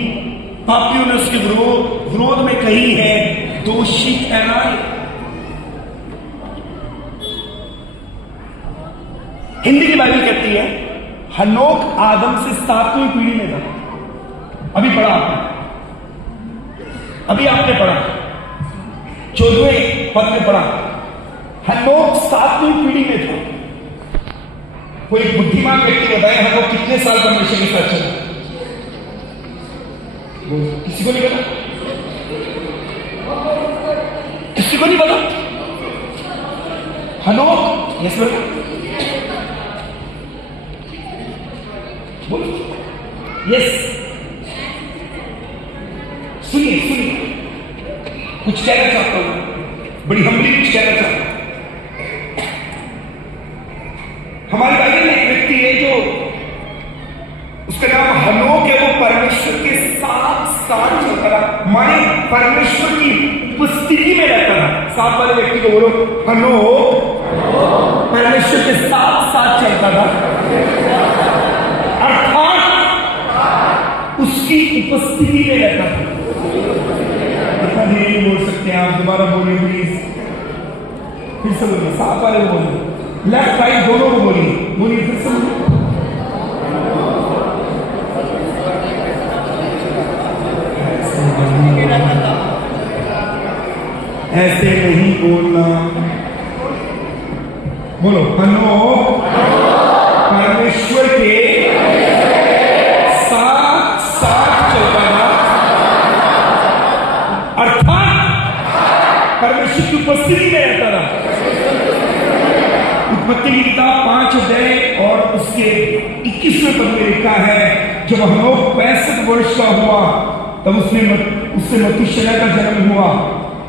पापियों ने उसके विरोध में कही है, दोषी ठहराए। हिंदी की बाइबल कहती है हनोक आदम से 7वीं पीढ़ी में था। अभी पढ़ा आपने, अभी आपने पढ़ा 14वें पद में पढ़ा, हनोक 7वीं पीढ़ी में था। कोई बुद्धिमान व्यक्ति बताए हनोक कितने साल परमेश्वर के साथ चला? किसी को नहीं पता, किसी को नहीं पता। हनोक यस बोलो, यस सुनिए सुनिए, कुछ कहना चाहता हूं, बड़ी हम्बली कुछ कहना चाहता हूं। हमारे बाइबल में एक व्यक्ति है जो उसका नाम हनोक है, वो परमेश्वर के साथ साथ चलता रहा, माने परमेश्वर की उपस्थिति में रहता था। साथ वाले व्यक्ति को बोलो, हनोक परमेश्वर के साथ साथ चलता था, अर्थात उसकी उपस्थिति में रहता था। इतना धीरे नहीं बोल सकते आप, दोबारा बोलिए प्लीज, फिर से बोलिए, साथ वाले को बोलिए, लेफ्ट राइट दोनों को बोलिए, बोलिए फिर से बोलिए। ऐसे नहीं बोलना, बोलो हनोक परमेश्वर के साथ साथ चलता था, अर्थात परमेश्वर की उपस्थिति में रहता था। उत्पत्ति की किताब 5 अध्याय और उसके 21वें पद में लिखा है, जब हनोक 65 वर्ष का हुआ तब उससे मथुशेलह का जन्म हुआ।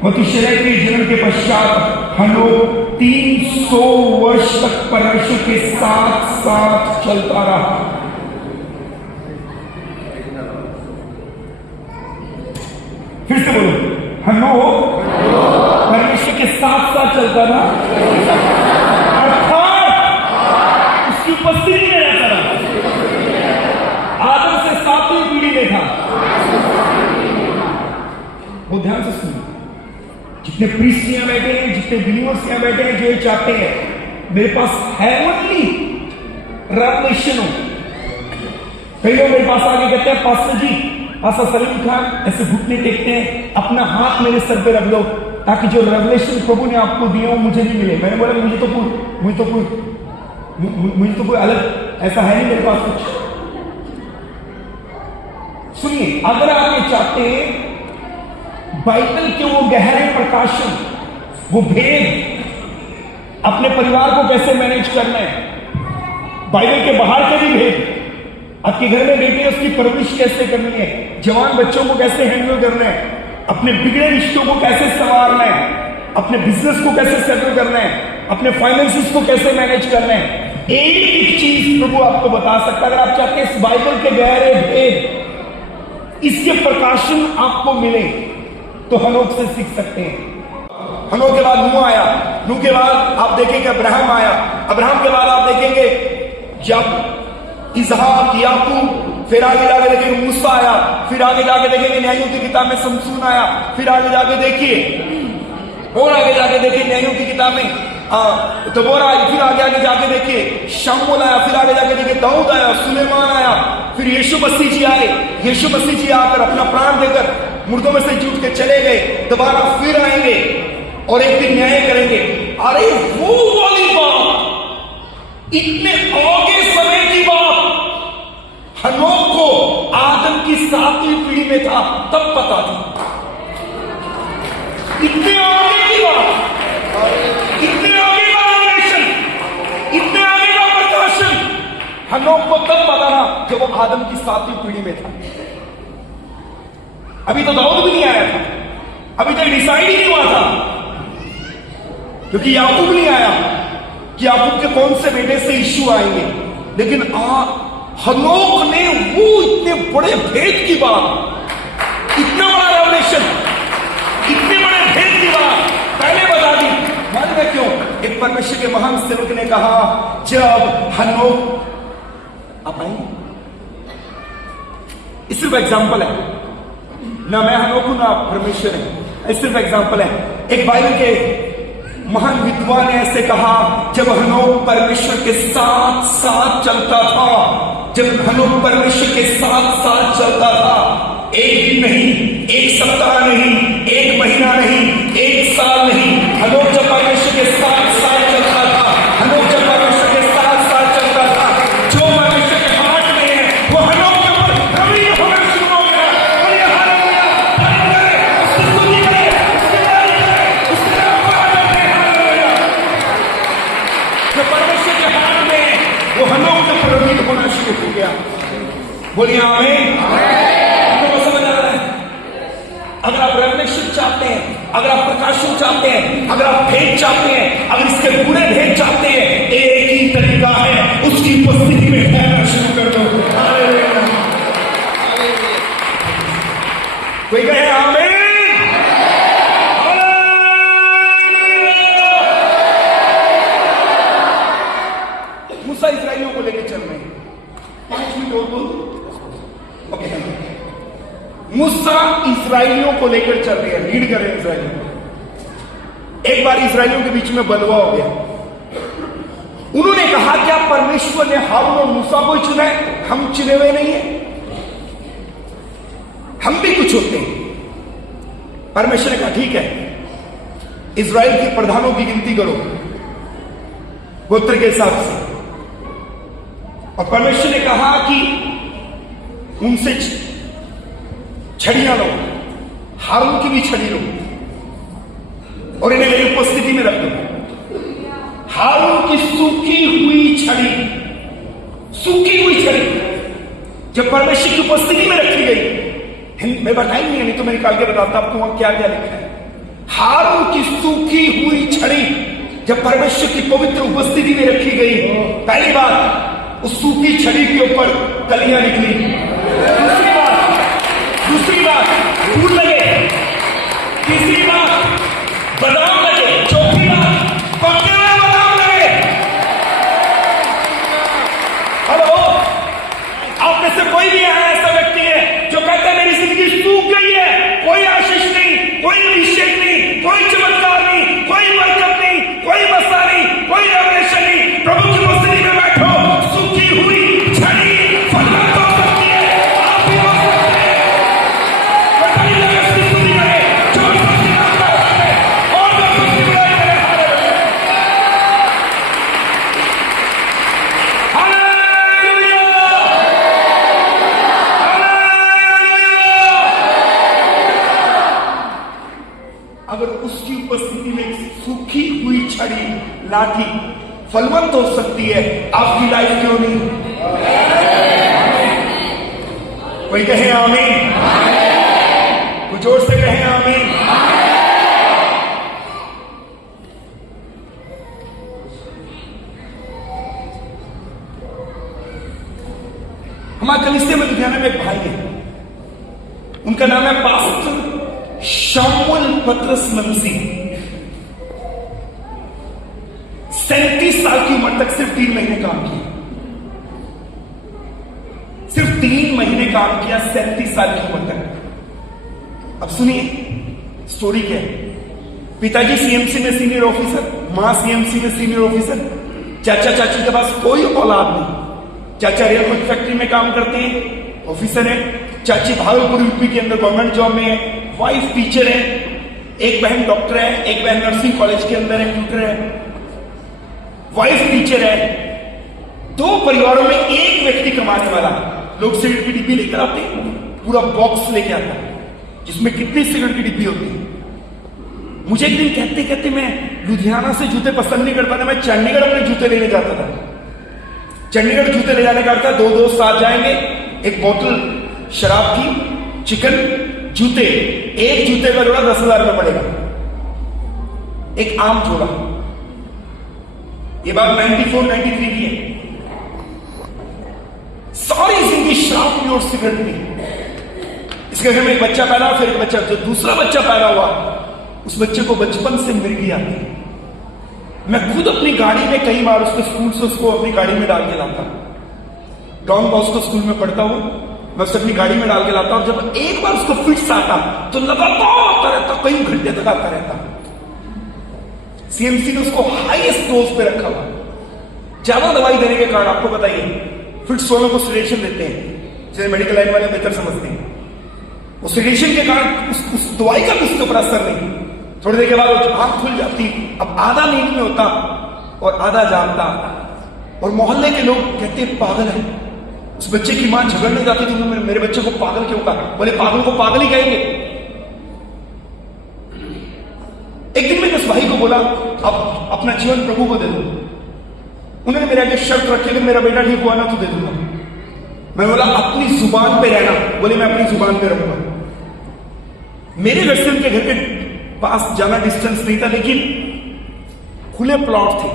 मथुशेलह के जन्म के पश्चात हनोक 300 वर्ष तक परमेश्वर के साथ साथ चलता रहा। फिर से बोलो, हनोक परमेश्वर के साथ साथ चलता रहा, अर्थात उसकी उपस्थिति में रहता रहा। आदम से 7वीं पीढ़ी में था। वो ध्यान से सुनिए, जितने प्रीस्ट यहां बैठे हैं, जितने बिलीवर्स यहां बैठे हैं, जो ये चाहते हैं मेरे पास हेवनली रेवलेशन हो। कई लोग मेरे पास आके कहते हैं, पास्टर जी, पास्टर सलीम खान, ऐसे घुटने टेकते हैं, अपना हाथ मेरे सर पे रख लो ताकि जो रेवलेशन प्रभु ने आपको दिया हो मुझे नहीं मिले। मैंने बोला मुझे तो कोई अलग ऐसा है नहीं मेरे पास कुछ। सुनिए, अगर आप ये चाहते हैं बाइबल के वो गहरे प्रकाशन, वो भेद, अपने परिवार को कैसे मैनेज करना है, बाइबल के बाहर के भी भेद, आपके घर में बेटे उसकी परवरिश कैसे करनी है, जवान बच्चों को कैसे हैंडल करना है, अपने बिगड़े रिश्तों को कैसे संवारना है, अपने बिजनेस को कैसे सेटल करना है, अपने फाइनेंसेस को कैसे मैनेज करना है, एक चीज प्रभु आपको बता सकता है। अगर आप चाहते हैं इस बाइबल के गहरे भेद, इसके प्रकाशन आपको मिले, तो हनोक से सीख सकते हैं। हनोक के बाद नूह आया, नूह के बाद आप देखेंगे अब्राहम आया, अब्राहम के बाद आप देखेंगे जब इसहाक, याकूब, फिर आगे जाके देखेंगे मूसा आया, फिर आगे जाके देखेंगे न्यायों की किताब में शमसून आया, फिर आगे जाके देखिए और आगे जाके देखिए न्यायों की किताब में दबोरा आई, फिर आगे जाके देखिए शमूएल आया, फिर आगे जाके देखिए दाऊद आया, सुलेमान आया, फिर यीशु मसीह जी आए। यीशु मसीह जी आकर अपना प्राण देकर मुर्दों में से जी उठ के चले गए, दोबारा फिर आएंगे और एक दिन न्याय करेंगे। अरे वो वाली बात, इतने आगे समय की बात हनोक को आदम की 7वीं पीढ़ी में था तब पता थी। इतने आगे की बात, इतने आगे का रिलेशन, इतने आगे का प्रकाशन हनोक को तब पता था जब वो आदम की 7वीं पीढ़ी में था। अभी तो दाऊद भी नहीं आया था, अभी तो डिसाइड ही नहीं हुआ था, क्योंकि याकूब नहीं आया कि याकूब के कौन से बेटे से यीशु आएंगे। लेकिन हनोक ने वो इतने बड़े भेद की बात, इतना बड़ा रेवलेशन, इतने बड़े भेद की बात पहले बता दी। मालूम है क्यों? एक परमेश्वर के महान सेवक ने कहा, जब हनोक आप आएंगे, ये सिर्फ एग्जाम्पल है ना, मैं हनोक हूं ना परमेश्वर है, ये सिर्फ एग्जाम्पल है। एक बाइबल के महान विद्वान ने ऐसे कहा, जब हनोक परमेश्वर के साथ साथ चलता था, जब हनोक परमेश्वर के साथ साथ चलता था, एक दिन नहीं, एक सप्ताह नहीं, एक महीना नहीं, एक साल नहीं, हनोक जब परमेश्वर के साथ साथ चलता था, हनोक जब परमेश्वर के साथ साथ चलता था, जो परमेश्वर के हाथ में है वो हनोक के ऊपर कभी होना शुरू हो गया। और ये हालेलुया, हालेलुया, उसकी स्तुति करें, उसकी तारीफ करें, उसके नाम को आदर करें, हालेलुया। जो परमेश्वर के हाथ में है वो हनोक के ऊपर प्रवीण होना शुरू हो गया। बोलिए आमीन। आपको समझ आ रहा है? अगर आप रेवलेशन चाहते हैं, अगर आप प्रकाशन चाहते हैं, अगर आप भेद चाहते हैं, अगर इसके पूरे भेद चाहते हैं, एक ही तरीका है, उसकी उपस्थिति में ठहरना शुरू कर दो। हालेलुया। कोई कहे आमीन। मूसा इस्राएलियों को लेकर चल रहे हैं। 5 मिनट और बोल दो। मूसा इस्राएलियों को लेकर चल रहे हैं, लीड कर रहे हैं इस्राएलियों। एक बार इस्राएलियों के बीच में बलवा हो गया। उन्होंने कहा, क्या परमेश्वर ने हारून और मूसा को चुना है? हम चुने हुए नहीं है, हम भी कुछ होते हैं। परमेश्वर ने कहा, ठीक है, इस्राएल के प्रधानों की गिनती करो गोत्र के हिसाब से। और परमेश्वर ने कहा कि उनसे छड़ियां लो, हारून की भी छड़ी लो और इन्हें मेरी उपस्थिति में रख दो। हारून की सूखी हुई छड़ी, सूखी हुई छड़ी जब परमेश्वर की उपस्थिति में रखी गई, मैं बताएंगे नहीं तो मैं निकाल के बताता आपको वहां क्या क्या लिखा है। हारून की सूखी हुई छड़ी जब परमेश्वर की पवित्र उपस्थिति में रखी गई, पहली बात उस सूखी छड़ी के ऊपर कलियां निकली। दूसरी बात फूल लगे, तीसरी बात बादाम लगे, चौथी बात पकने वाले बादाम लगे। हेलो, आप में से कोई भी है ऐसा व्यक्ति है जो कहता है मेरी जिंदगी सूख गई है, कोई आशीष नहीं, कोई अभिषेक नहीं, कोई चमत्कार नहीं, कोई बरकत नहीं, कोई बसा नहीं, कोई रेवलेशन नहीं। प्रभु की उपस्थिति में बैठो, सूखी हुई छड़ी फलवंत हो सकती है। आप भी हो सकते हैं। अगर उसकी उपस्थिति में सूखी हुई छड़ी लाठी फलवंत हो सकती है, आपकी लाइफ क्यों नहीं? कोई कहे आमीन। कोई जोर से कहे आमीन। हमारे कलीसिया में लुधियाना में एक भाई है, उनका नाम है पास्टर शामुएल पतरस नमसी। 37 साल की उम्र तक सिर्फ 3 महीने काम किया, सिर्फ 3 महीने काम किया 37 साल की उम्र तक। अब सुनिए स्टोरी क्या है। पिताजी सीएमसी में सीनियर ऑफिसर, मां सीएमसी में सीनियर ऑफिसर, चाचा चाची के पास कोई औलाद नहीं। चाचा रेल कोच फैक्ट्री में काम करते हैं, ऑफिसर है। चाची भागलपुर यूपी के अंदर गवर्नमेंट जॉब में है। वाइफ टीचर है, एक बहन डॉक्टर है, एक बहन नर्सिंग कॉलेज के अंदर है, ट्यूटर है। वाइफ टीचर है। 2 परिवारों में एक व्यक्ति कमाने वाला। लोग सिगरेट की डिब्बी लेकर आते हैं, पूरा बॉक्स लेके आता है जिसमें कितनी सिगरेट की डिब्बी होती है। मुझे एक दिन कहते कहते मैं लुधियाना से जूते पसंद नहीं कर पाता, मैं चंडीगढ़ अपने जूते लेने जाता था। चंडीगढ़ जूते ले जाने का अर्थ, 2 दोस्त साथ जाएंगे, एक बोतल शराब की, चिकन, जूते। एक जूते का जोड़ा 10,000 में पड़ेगा, एक आम जोड़ा। ये बात 94-93 की है। सारी जिंदगी शराब पी और सिगरेट पी। इसके घर में एक बच्चा पैदा, फिर एक बच्चा, जो दूसरा बच्चा पैदा हुआ उस बच्चे को बचपन से मिर्गी आती है। मैं खुद अपनी गाड़ी में कई बार उसको स्कूल से उसको अपनी गाड़ी में डाल के लाता। डॉन बॉस्को स्कूल में पढ़ता हूं, मैं उसे अपनी गाड़ी में डाल के लाता। और जब एक बार उसको फिट्स आता तो लगातार आता रहता, कई घंटे तक आता रहता। सीएमसी ने उसको हाईएस्ट डोज पे रखा हुआ। ज्यादा दवाई देने के कारण आपको बताइए, फिर सोलों को सिडेशन देते हैं, जिसे मेडिकल लाइन वाले बेहतर समझते हैं। वो सिडेशन के कारण उस दवाई का भी उसके ऊपर असर नहीं। थोड़ी देर के बाद वो आंख खुल जाती, अब आधा नींद में होता और आधा जागता, और मोहल्ले के लोग कहते पागल है। उस बच्चे की मां झगड़ने जाती थी, तुमने मेरे बच्चे को पागल क्यों कहा? बोले पागल को पागल ही कहेंगे। एक दिन मैंने उस भाई को बोला, अब अपना जीवन प्रभु को दे दो। उन्होंने मेरे आगे शर्त रखी कि मेरा बेटा ठीक हुआ ना तो दे दूंगा। मैं बोला अपनी जुबान पे रहना। बोले मैं अपनी जुबान पे रहूंगा। मेरे घर से उनके घर के पास जाना डिस्टेंस नहीं था, लेकिन खुले प्लॉट थे,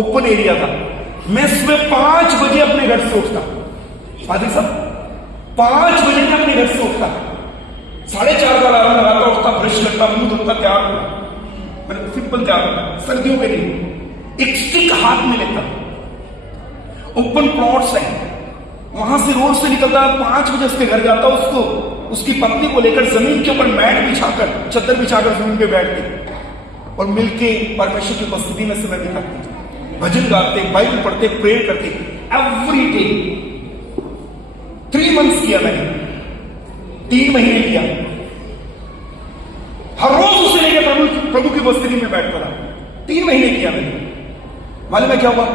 ओपन एरिया था। मैं सुबह 5 बजे अपने घर से उठता, फादर साहब 5 बजे मैं अपने घर से उठता, 4:30 का अलार्म लगाता, उठता, ब्रश करता, मुंह धोता, तैयार होता। मैंने सिंपल तैयार होता, सर्दियों के लिए एक स्टिक हाथ में लेता, ओपन प्लॉट्स है, वहां से रोड से निकलता, 5 बजे उसके घर जाता, उसको उसकी पत्नी को लेकर जमीन के ऊपर मैट बिछाकर, चद्दर बिछाकर जमीन पे बैठते और मिलके परमेश्वर की उपस्थिति में समय बिताते, भजन गाते, बाइबल पढ़ते, प्रेयर करते, एवरी डे। 3 मंथ्स किया मैंने, 3 महीने किया, हर रोज उसे लेकर प्रभु की उपस्थिति में बैठता रहा। 3 महीने किया मैंने। मालूम है क्या हुआ?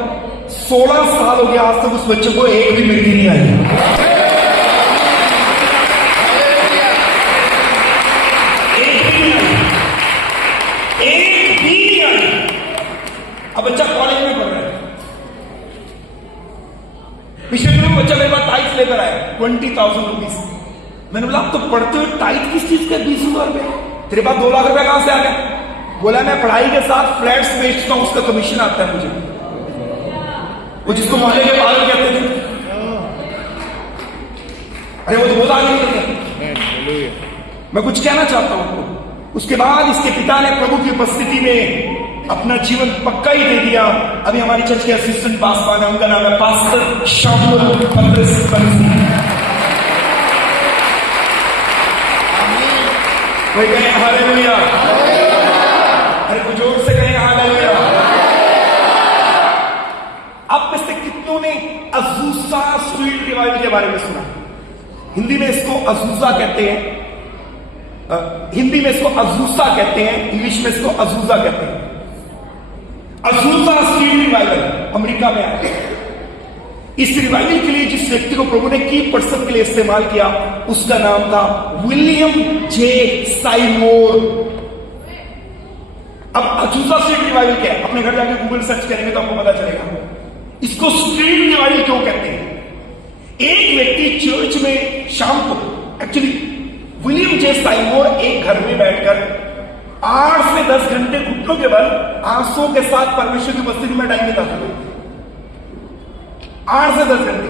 16 साल हो गया, आज तक उस बच्चे को एक भी मिर्गी नहीं आई। अब बच्चा कॉलेज में पढ़ रहा है। पिछले दिनों बच्चा मेरे पास टाइट लेकर आया 20,000 रुपीज। मैंने बोला आप तो पढ़ते हो, टाइट किस चीज का? 20,000 रुपए। तेरे पास 2 लाख रुपए कहां से आ गया? बोला मैं पढ़ाई के साथ फ्लैट्स बेचता हूं, उसका कमीशन आता है मुझे। वो जिसको मोहल्ले के पागल कहते थे, अरे वो तो बहुत आगे निकल गया। मैं कुछ कहना चाहता हूं आपको। उसके बाद इसके पिता ने प्रभु की उपस्थिति में अपना जीवन पक्का ही दे दिया। अभी हमारी चर्च के असिस्टेंट पासवान है, उनका नाम है पास्टर शामुल पत्रस बंसी। कोई कहे हालेलुया, अरे कुछ जोर से कहे हालेलुया। आप में से कितनों ने अजूसा स्ट्रीट रिवाइवल के बारे में सुना? हिंदी में इसको अजूसा कहते हैं, हिंदी में इसको अजूसा कहते हैं, इंग्लिश में इसको अजूजा कहते हैं। अजूजा स्ट्रीट रिवाइवल अमेरिका में आया। इस रिवाइवल के लिए जिस व्यक्ति को प्रभु ने की पर्सन के लिए इस्तेमाल किया, उसका नाम था विलियम जे साइमोर। अब अजूजा स्ट्रीट रिवाइवल क्या है? अपने घर जाके गूगल सर्च करेंगे तो आपको पता चलेगा। इसको स्ट्रीट रिवाइवल क्यों कहते हैं? एक व्यक्ति चर्च में शाम को, एक्चुअली विलियम जे साइमोर एक घर में बैठकर 8 से 10 घंटे घुटनों के बल आंसुओं के साथ परमेश्वर की उपस्थिति में टाइम बिताता था। 8 से 10 घंटे।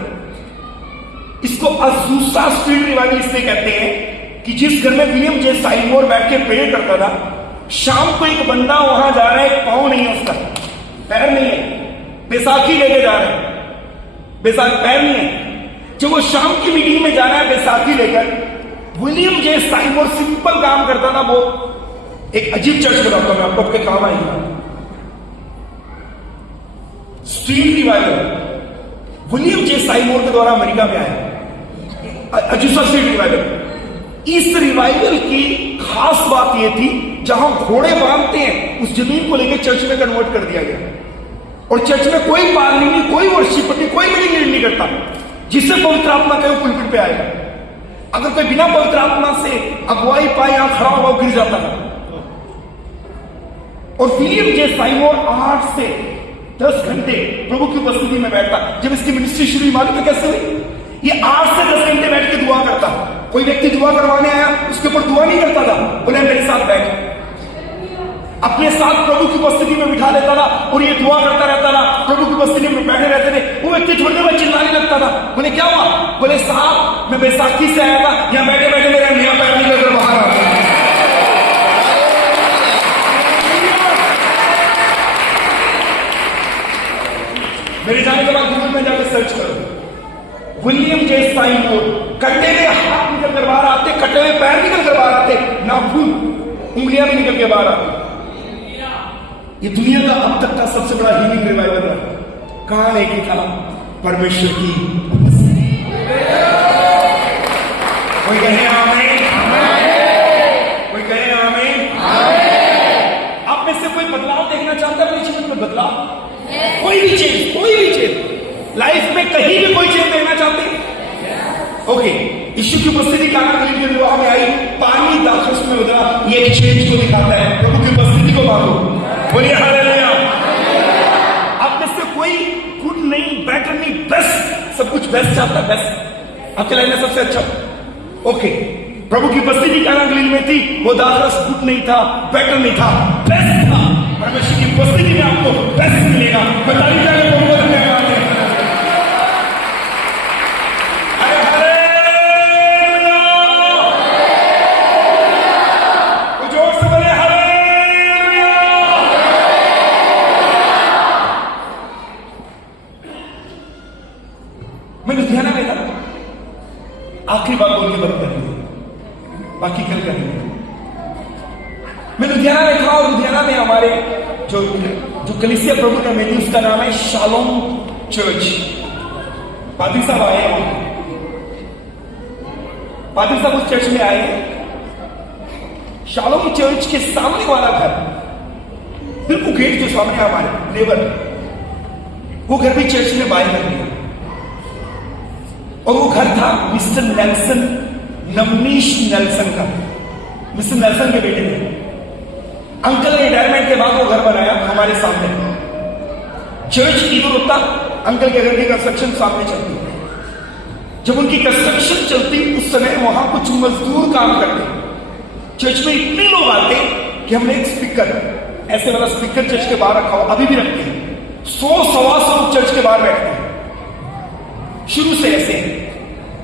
इसको अजूसा स्ट्रीट रिवाइवल इसलिए कहते हैं कि जिस घर में विलियम जे साइमोर बैठ के प्रेयर करता था, शाम को एक बंदा वहां जा रहा है, एक पांव नहीं है उसका, पैर नहीं है, बैसाखी लेके जा रहा है, पैर नहीं है। जब वो शाम की मीटिंग में जा रहा है बैसाखी लेकर, विलियम जे साइमोर सिंपल काम करता था। वो एक अजीब चर्च बनाता हूं मैं आपको, आपके काम आएगा। स्ट्रीट रिवाइवल विलियम जे साइमोर के द्वारा अमेरिका में आया, अजूसा स्ट्रीट रिवाइवल। इस रिवाइवल की खास बात यह थी, जहां घोड़े बांधते हैं उस जमीन को लेकर चर्च में कन्वर्ट कर दिया गया, और चर्च में कोई पार्लिंग नहीं, कोई वर्शिप नहीं, कोई मीटिंग नहीं करता। जिससे पवित्र आत्मा कहे पुलपिट पे आएगा। अगर कोई बिना पवित्र आत्मा से अगुवाई पाए यहां खड़ा हुआ गिर जाता था। और विलियम जे साइमोर 8 से 10 घंटे प्रभु की उपस्थिति में बैठता। जब इसकी मिनिस्ट्री शुरू हुई, मालूम है कैसे हुई? ये 8 से 10 घंटे बैठ के दुआ करता। कोई व्यक्ति दुआ करवाने आया, उसके ऊपर दुआ नहीं करता था, बोले मेरे साथ बैठ, अपने साथ प्रभु की उपस्थिति में बिठा लेता था और ये दुआ करता रहता था। प्रभु की उपस्थिति में बैठे रहते थे। वो व्यक्ति थोड़ी देर बाद चिल्लाने लगता था। बोले क्या हुआ? बोले साहब मैं बैसाखी से आया था, यहां बैठे बैठे मेरा नया पैर निकल कर बाहर आ गया। मेरे जाने के बाद गूगल में जाकर सर्च करो, विलियम जे साइमोर। कटे हुए हाथ निकल कर बाहर आते, कटे हुए पैर निकल कर बाहर आते, नाखून उंगलियां भी निकल के बाहर आती। ये दुनिया का अब तक का सबसे बड़ा हीलिंग रिवाइवल है। कहां एक ही था, परमेश्वर की उपस्थिति। कोई कहे आमीन, कोई कहे आमीन। आप में से कोई बदलाव देखना चाहता है अपने जीवन में? बदलाव, कोई भी चीज लाइफ में कहीं भी कोई चीज देखना चाहते हैं? ओके, यीशु की उपस्थिति काना गलील के विवाह में आई, पानी दाखरस में उतरा, ये एक चेंज को दिखाता है। प्रभु की उपस्थिति को मांगो, बोलिए हालेलुया। आप में से कोई गुड नहीं, बेटर नहीं, बेस्ट, सब कुछ बेस्ट चाहता है? बेस्ट आपके लाइफ में सबसे अच्छा। ओके, प्रभु की उपस्थिति काना गलील में थी, वो दाखरस गुड नहीं था, बेटर नहीं था, बेस्ट था। परमेश्वर की उपस्थिति में आपको बेस्ट मिलेगा। बताइए जाने को आखिरी बात बोल के बंद कर दी, बाकी कल करेंगे। मैं लुधियाना में था और लुधियाना में हमारे जो कलीसिया प्रभु ने मिली उसका नाम है शालोम चर्च। पादरी साहब आए, पादरी साहब उस चर्च में आए। शालोम चर्च के सामने वाला घर, बिल्कुल गेट जो सामने हमारे नेबर, वो घर भी चर्च में बाय कर दिया। और वो घर था मिस्टर नेल्सन, नवनीश नेल्सन का, मिस्टर नेल्सन के बेटे ने। अंकल ने रिटायरमेंट के बाद वो घर बनाया हमारे सामने। चर्च इधर होता, अंकल के घर की कंस्ट्रक्शन सामने चलती। जब उनकी कंस्ट्रक्शन चलती उस समय वहां कुछ मजदूर काम करते। चर्च में इतने लोग आते कि हमने एक स्पीकर, ऐसे वाला स्पीकर चर्च के बाहर रखा हुआ, अभी भी रखते हैं। 100-125 लोग चर्च के बाहर बैठते हैं। शुरू से ऐसे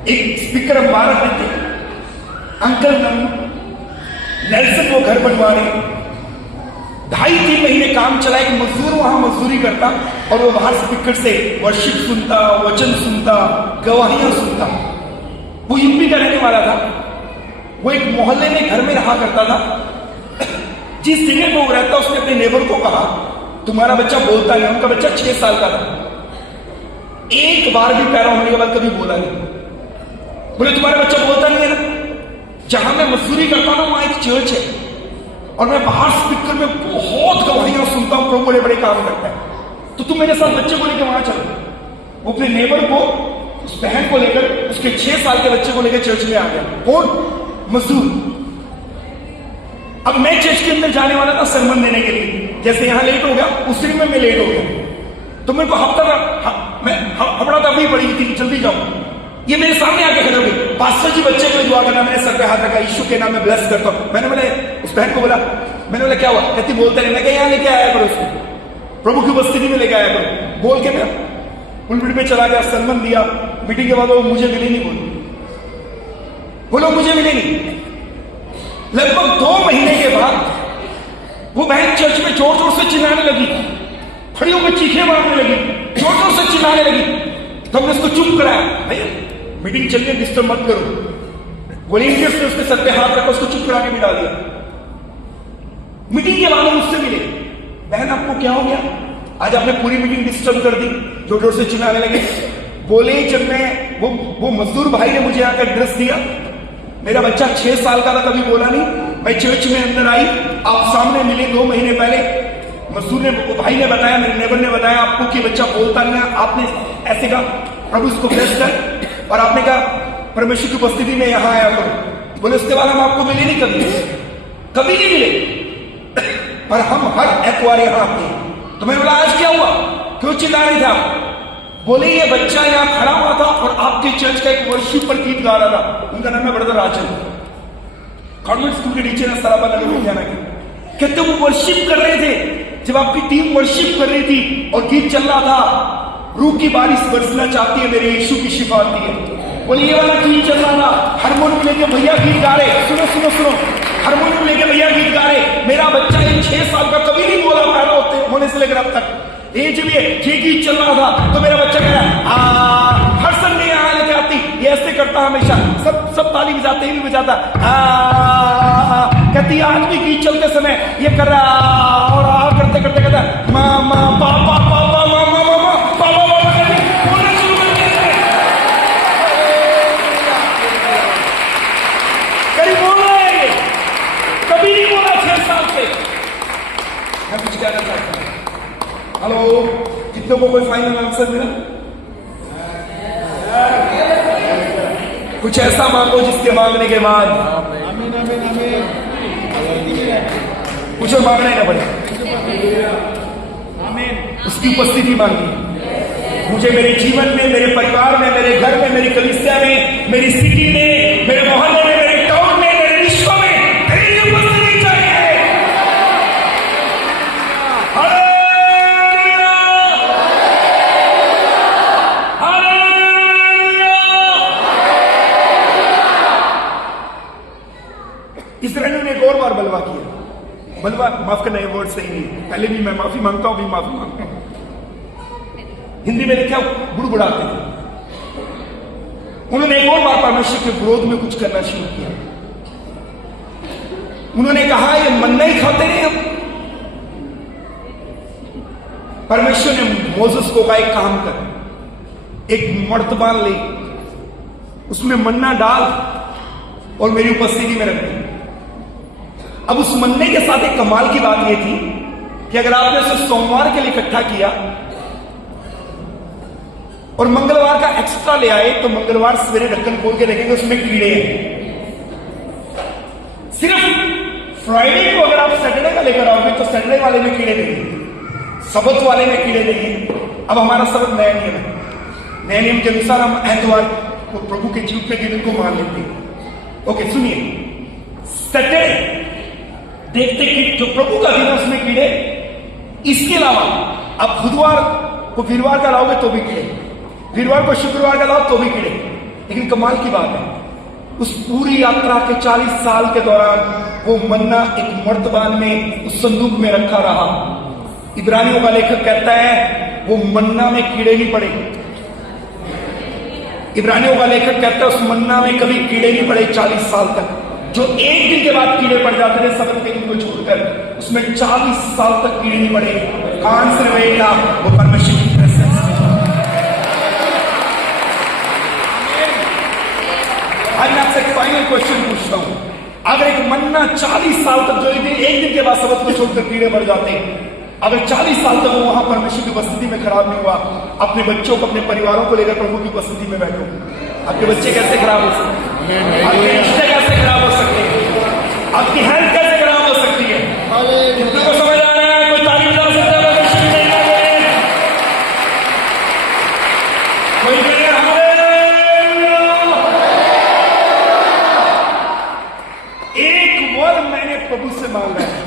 एक स्पीकर हम बाहर रखते थे। अंकल नेल्सन वो घर बनवा रहे, 2.5-3 महीने काम चला। एक मजदूर वहां मजदूरी करता और वो बाहर स्पीकर से वर्शिप सुनता, वचन सुनता, गवाहियां सुनता। वो यूपी का रहने वाला था। वो एक मोहल्ले में घर में रहा करता था। जिस जगह पर वो रहता, उसने अपने नेबर को कहा, तुम्हारा बच्चा बोलता नहीं। उनका बच्चा 6 साल का था, एक बार भी पैदा होने के बाद कभी बोला नहीं। बोले तुम्हारा बच्चा बोलता नहीं है ना? जहां मैं मजदूरी करता हूं वहां एक चर्च है और मैं बाहर स्पीकर में बहुत गवाहियां सुनता हूं, प्रभु बड़े बड़े काम करता है, तो तुम मेरे साथ बच्चे को लेकर वहां चलो। वो अपने नेबर को, उस बहन को लेकर, उसके 6 साल के बच्चे को लेकर चर्च में आ गया। कौन? मजदूर। अब मैं चर्च के अंदर जाने वाला था सरमन देने के लिए। जैसे यहां लेट हो गया, उस दिन में लेट हो गया, तो मेरे को हफ्ता तभी पड़ी थी, जल्दी जाऊं। ये मेरे सामने आके खड़े हो गए, पास्टर जी बच्चे को दुआ करना। मैंने सर पे हाथ रखा, यीशु के नाम में ब्लेस करता हूं। मैंने उस बहन को बोला, मैंने बोला क्या हुआ? कहती बोलता नहीं। मैं क्या यहां लेके आया करो उसको, प्रभु की उपस्थिति में लेके आया करो। बोल के मैं पुलपिट में चला गया, सन्मान दिया। मीटिंग के बाद वो मुझे मिली नहीं, बोलो मुझे मिले नहीं। लगभग 2 महीने के बाद वो बहन चर्च में जोर जोर से चिल्लाने लगी, खड़ी होकर चीखें मारने लगी, जोर जोर से चिल्लाने लगी। तो हमने उसको चुप कराया, भैया मीटिंग चल रही है, डिस्टर्ब मत करो। वॉलंटियर्स ने उसके सर पे हाथ रखा, उसको चुप करा के बिठा दिया। मीटिंग के बाद मुझसे मिले, बहन आपको क्या हो गया? आज आपने पूरी मीटिंग डिस्टर्ब कर दी, जोर जोर से चिल्लाने लगे। बोले जब मैं वो मजदूर भाई ने मुझे आकर एड्रेस दिया, मेरा बच्चा 6 साल का था, कभी बोला नहीं। मैं चर्च में अंदर आई, आप सामने मिले 2 महीने पहले। मजदूर ने, भाई ने बताया, मेरे नेबर ने बताया आपको कि बच्चा बोलता नहीं है। आपने ऐसे कहा प्रभु इसको ब्लेस कर, और आपने कहा परमेश्वर की उपस्थिति में यहां आया करो। बोले उसके बाद हम आपको मिले नहीं, कभी नहीं मिले, पर हम हर एतवार यहां आते हैं। तो मैं बोला आज क्या हुआ, क्यों चिल्ला रहे थे आप? बोले ये बच्चा यहां खड़ा हुआ था और आपके चर्च का एक वर्शिप पर गीत गा रहा था। उनका नाम है ब्रदर राजन, कॉन्वेंट स्कूल के टीचर है, सराबा नगर लुधियाना के। कहते वो वर्शिप कर रहे थे, जब आपकी टीम वर्शिप कर रही थी और गीत चल रहा था, रूह की बारिश बरसना चाहती है, मेरे यीशु की शिफा आती है। बोले ये वाला गीत चल रहा था, हारमोनियम लेके भैया गीत गा रहे। सुनो सुनो सुनो, हारमोनियम लेके भैया गीत गा रहे। मेरा बच्चा ये 6 साल का, कभी नहीं बोला पैदा होने से लेकर अब तक। ये गीत चल रहा था तो मेरा बच्चा कह रहा हर संडे यहाँ लेके आती, ये ऐसे करता हमेशा, सब ताली बजाते ही भी बजाता। कहती आज भी गीत चलते समय ये कर रहा और करते करते कहता है मामा पापा पापा मामा मामा पापा पापा करके बोलना शुरू कर देते हैं। करीब बोल रहा है ये, कभी नहीं बोला 6 साल से। मैं कुछ कहना चाहता हूं। हेलो, कितनों को कोई फाइनल आंसर मिला? कुछ ऐसा मांगो जिसके मांगने के बाद कुछ और मांगना ही ना पड़े। उसकी उपस्थिति मांगी। मुझे मेरे जीवन में, मेरे परिवार में, मेरे घर में, मेरी कलीसिया में, मेरी सिटी में, मेरे मोहल्ले में, मेरे टाउन में, मेरे रिश्तों में तेरी उपस्थिति चाहिए। Hallelujah, hallelujah. इस्राएलियों ने एक और बार बलवा किया। बलवा, माफ करना, ये वर्ड सही नहीं, पहले भी मैं माफी मांगता हूं, भी माफी मांगता हूं। हिंदी में लिखा बुड़बुड़ाते थे। उन्होंने एक और बार परमेश्वर के विरोध में कुछ करना शुरू किया। उन्होंने कहा ये मन्ना ही खाते रहे हम। परमेश्वर ने मोसेस को कहा एक काम कर, एक मर्तबान ले, उसमें मन्ना डाल और मेरी उपस्थिति में रख दे। अब उस मन्ने के साथ एक कमाल की बात यह थी कि अगर आपने उसे सोमवार के लिए इकट्ठा किया और मंगलवार का एक्स्ट्रा ले आए तो मंगलवार सवेरे ढक्कन खोल के देखेंगे उसमें कीड़े हैं। सिर्फ फ्राइडे को अगर आप सैटरडे का लेकर आओगे तो सैटरडे वाले में कीड़े देंगे, सबत वाले में कीड़े देंगे। अब हमारा सबत नया नियम है, नए नियम के अनुसार हम एतवार को प्रभु के जीव के दिन को मान लेते हैं। ओके सुनिए, सैटरडे देखते कि जो प्रभु का दिन है उसमें कीड़े। इसके अलावा आप बुधवार को वीरवार का लाओगे तो भी कीड़े, वीरवार को शुक्रवार का लाओ तो भी कीड़े। लेकिन कमाल की बात है, उस पूरी यात्रा के 40 साल के दौरान वो मन्ना एक मर्तबान में उस संदूक में रखा रहा। इब्रानियों का लेखक कहता है वो मन्ना में कीड़े नहीं पड़े। इब्रानियों का लेखक कहता है उस मन्ना में कभी कीड़े नहीं पड़े 40 साल तक। जो एक दिन के बाद कीड़े पड़ जाते थे सबत के दिन को छोड़कर, उसमें 40 साल तक कीड़े नहीं पड़े। कौन से वे था? वो परमेश्वर की प्रेजेंस में। आज मैं आपसे एक फाइनल क्वेश्चन पूछता हूं, अगर एक मन्ना 40 साल तक, जो एक दिन के बाद सबत को छोड़कर कीड़े पड़ जाते, अगर 40 साल तक वो वहां परमेश्वर की उपस्थिति में खराब नहीं हुआ, अपने बच्चों को, अपने परिवारों को लेकर प्रभु की उपस्थिति में बैठो, आपके बच्चे कैसे खराब हो सकते हैं? आपके रिश्ते कैसे खराब हो सकते हैं? आपकी हेल्थ कैसे खराब हो सकती है? कितने को समझ आ रहा है? कोई तारीफ डाल सकता है? कोई कहे हालेलुया। एक वर मैंने प्रभु से मांगा है,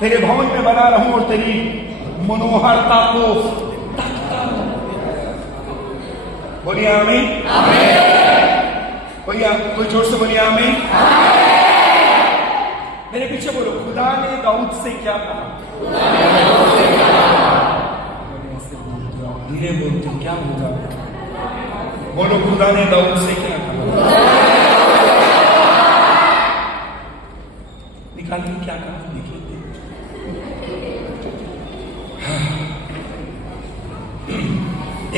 तेरे भवन में बना रहूं और तेरी मनोहरता को तकता रहूं। बोलिए आमीन। कोई जोर से बोलिए आमीन। मेरे पीछे बोलो, खुदा ने दाऊद से क्या कहा? धीरे बोलते, क्या होगा? बोलो, खुदा ने दाऊद से क्या कहा? निकालिए क्या कहा, देखिए।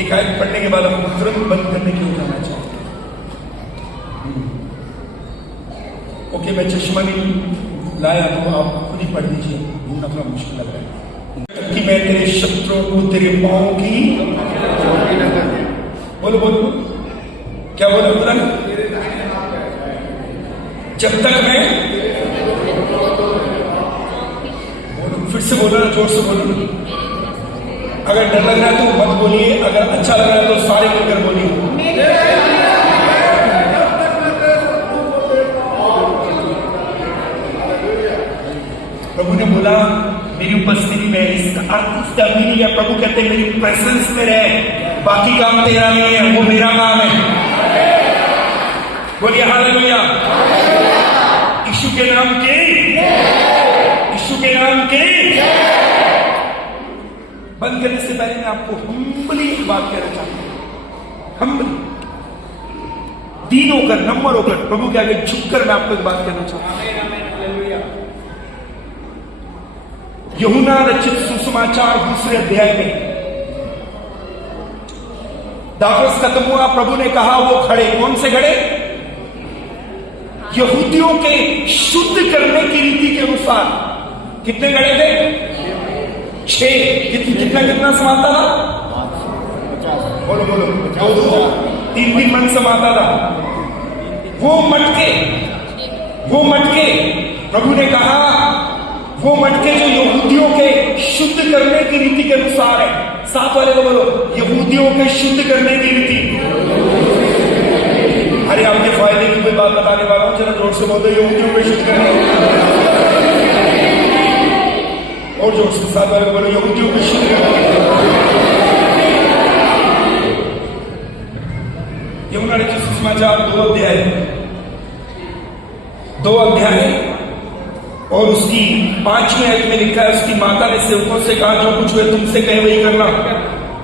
एक आयत पढ़ने के बाद हम तुरंत बंद करने की ओर जाना चाहते हैं। ओके, मैं चश्मा नहीं लाया तो आप खुद ही पढ़ लीजिए, ढूंढना थोड़ा मुश्किल लग रहा है। कि मैं तेरे शत्रुओं को तेरे पांव की, बोलो बोलो, क्या बोलो बोला? जब तक मैं, बोलो फिर से बोलो, जोर से बोलो। अगर डर लग रहा है तो मत बोलिए, अगर अच्छा लग रहा है तो सारे मिलकर बोलिए। प्रभु ने बोला मेरी उपस्थिति में, इसका अर्थ, इसका मीनिंग है, प्रभु कहते हैं मेरी प्रेजेंस में रहे, बाकी काम तेरा नहीं है, वो मेरा काम है। बोलिए हालेलुया। यीशु के नाम के, यीशु के नाम के। बंद करने से पहले मैं आपको हम्बली एक बात कहना चाहता हूं। हम्बली, दीन होकर, नम्र होकर, प्रभु के आगे झुककर मैं आपको एक बात कहना चाहता हूं। यूहन्ना रचित सुसमाचार 2 अध्याय में दाखरस खत्म हुआ, प्रभु ने कहा वो खड़े, कौन से खड़े? यहूदियों के शुद्ध करने की रीति के अनुसार। कितने खड़े थे? 6। कितना समाता था? बोलो बोलो, 3 मन समाता था। वो मटके प्रभु ने कहा, वो मटके जो यहूदियों के शुद्ध करने की रीति के अनुसार है। साथ वाले को बोलो, यहूदियों के शुद्ध करने की रीति। अरे आपके फायदे की कोई बात बताने वाला हूं, जरा जोर से बोल दो, यहूदियों के शुद्ध करने। और जोर से साथ वाले को बोलो, यहूदियों के शुद्ध करने। यूहन्ना रचित सुसमाचार 2 अध्याय और उसकी 5वें आयत में लिखा है, उसकी माता ने सेवकों से कहा, जो कुछ वे तुमसे कहे वही करना।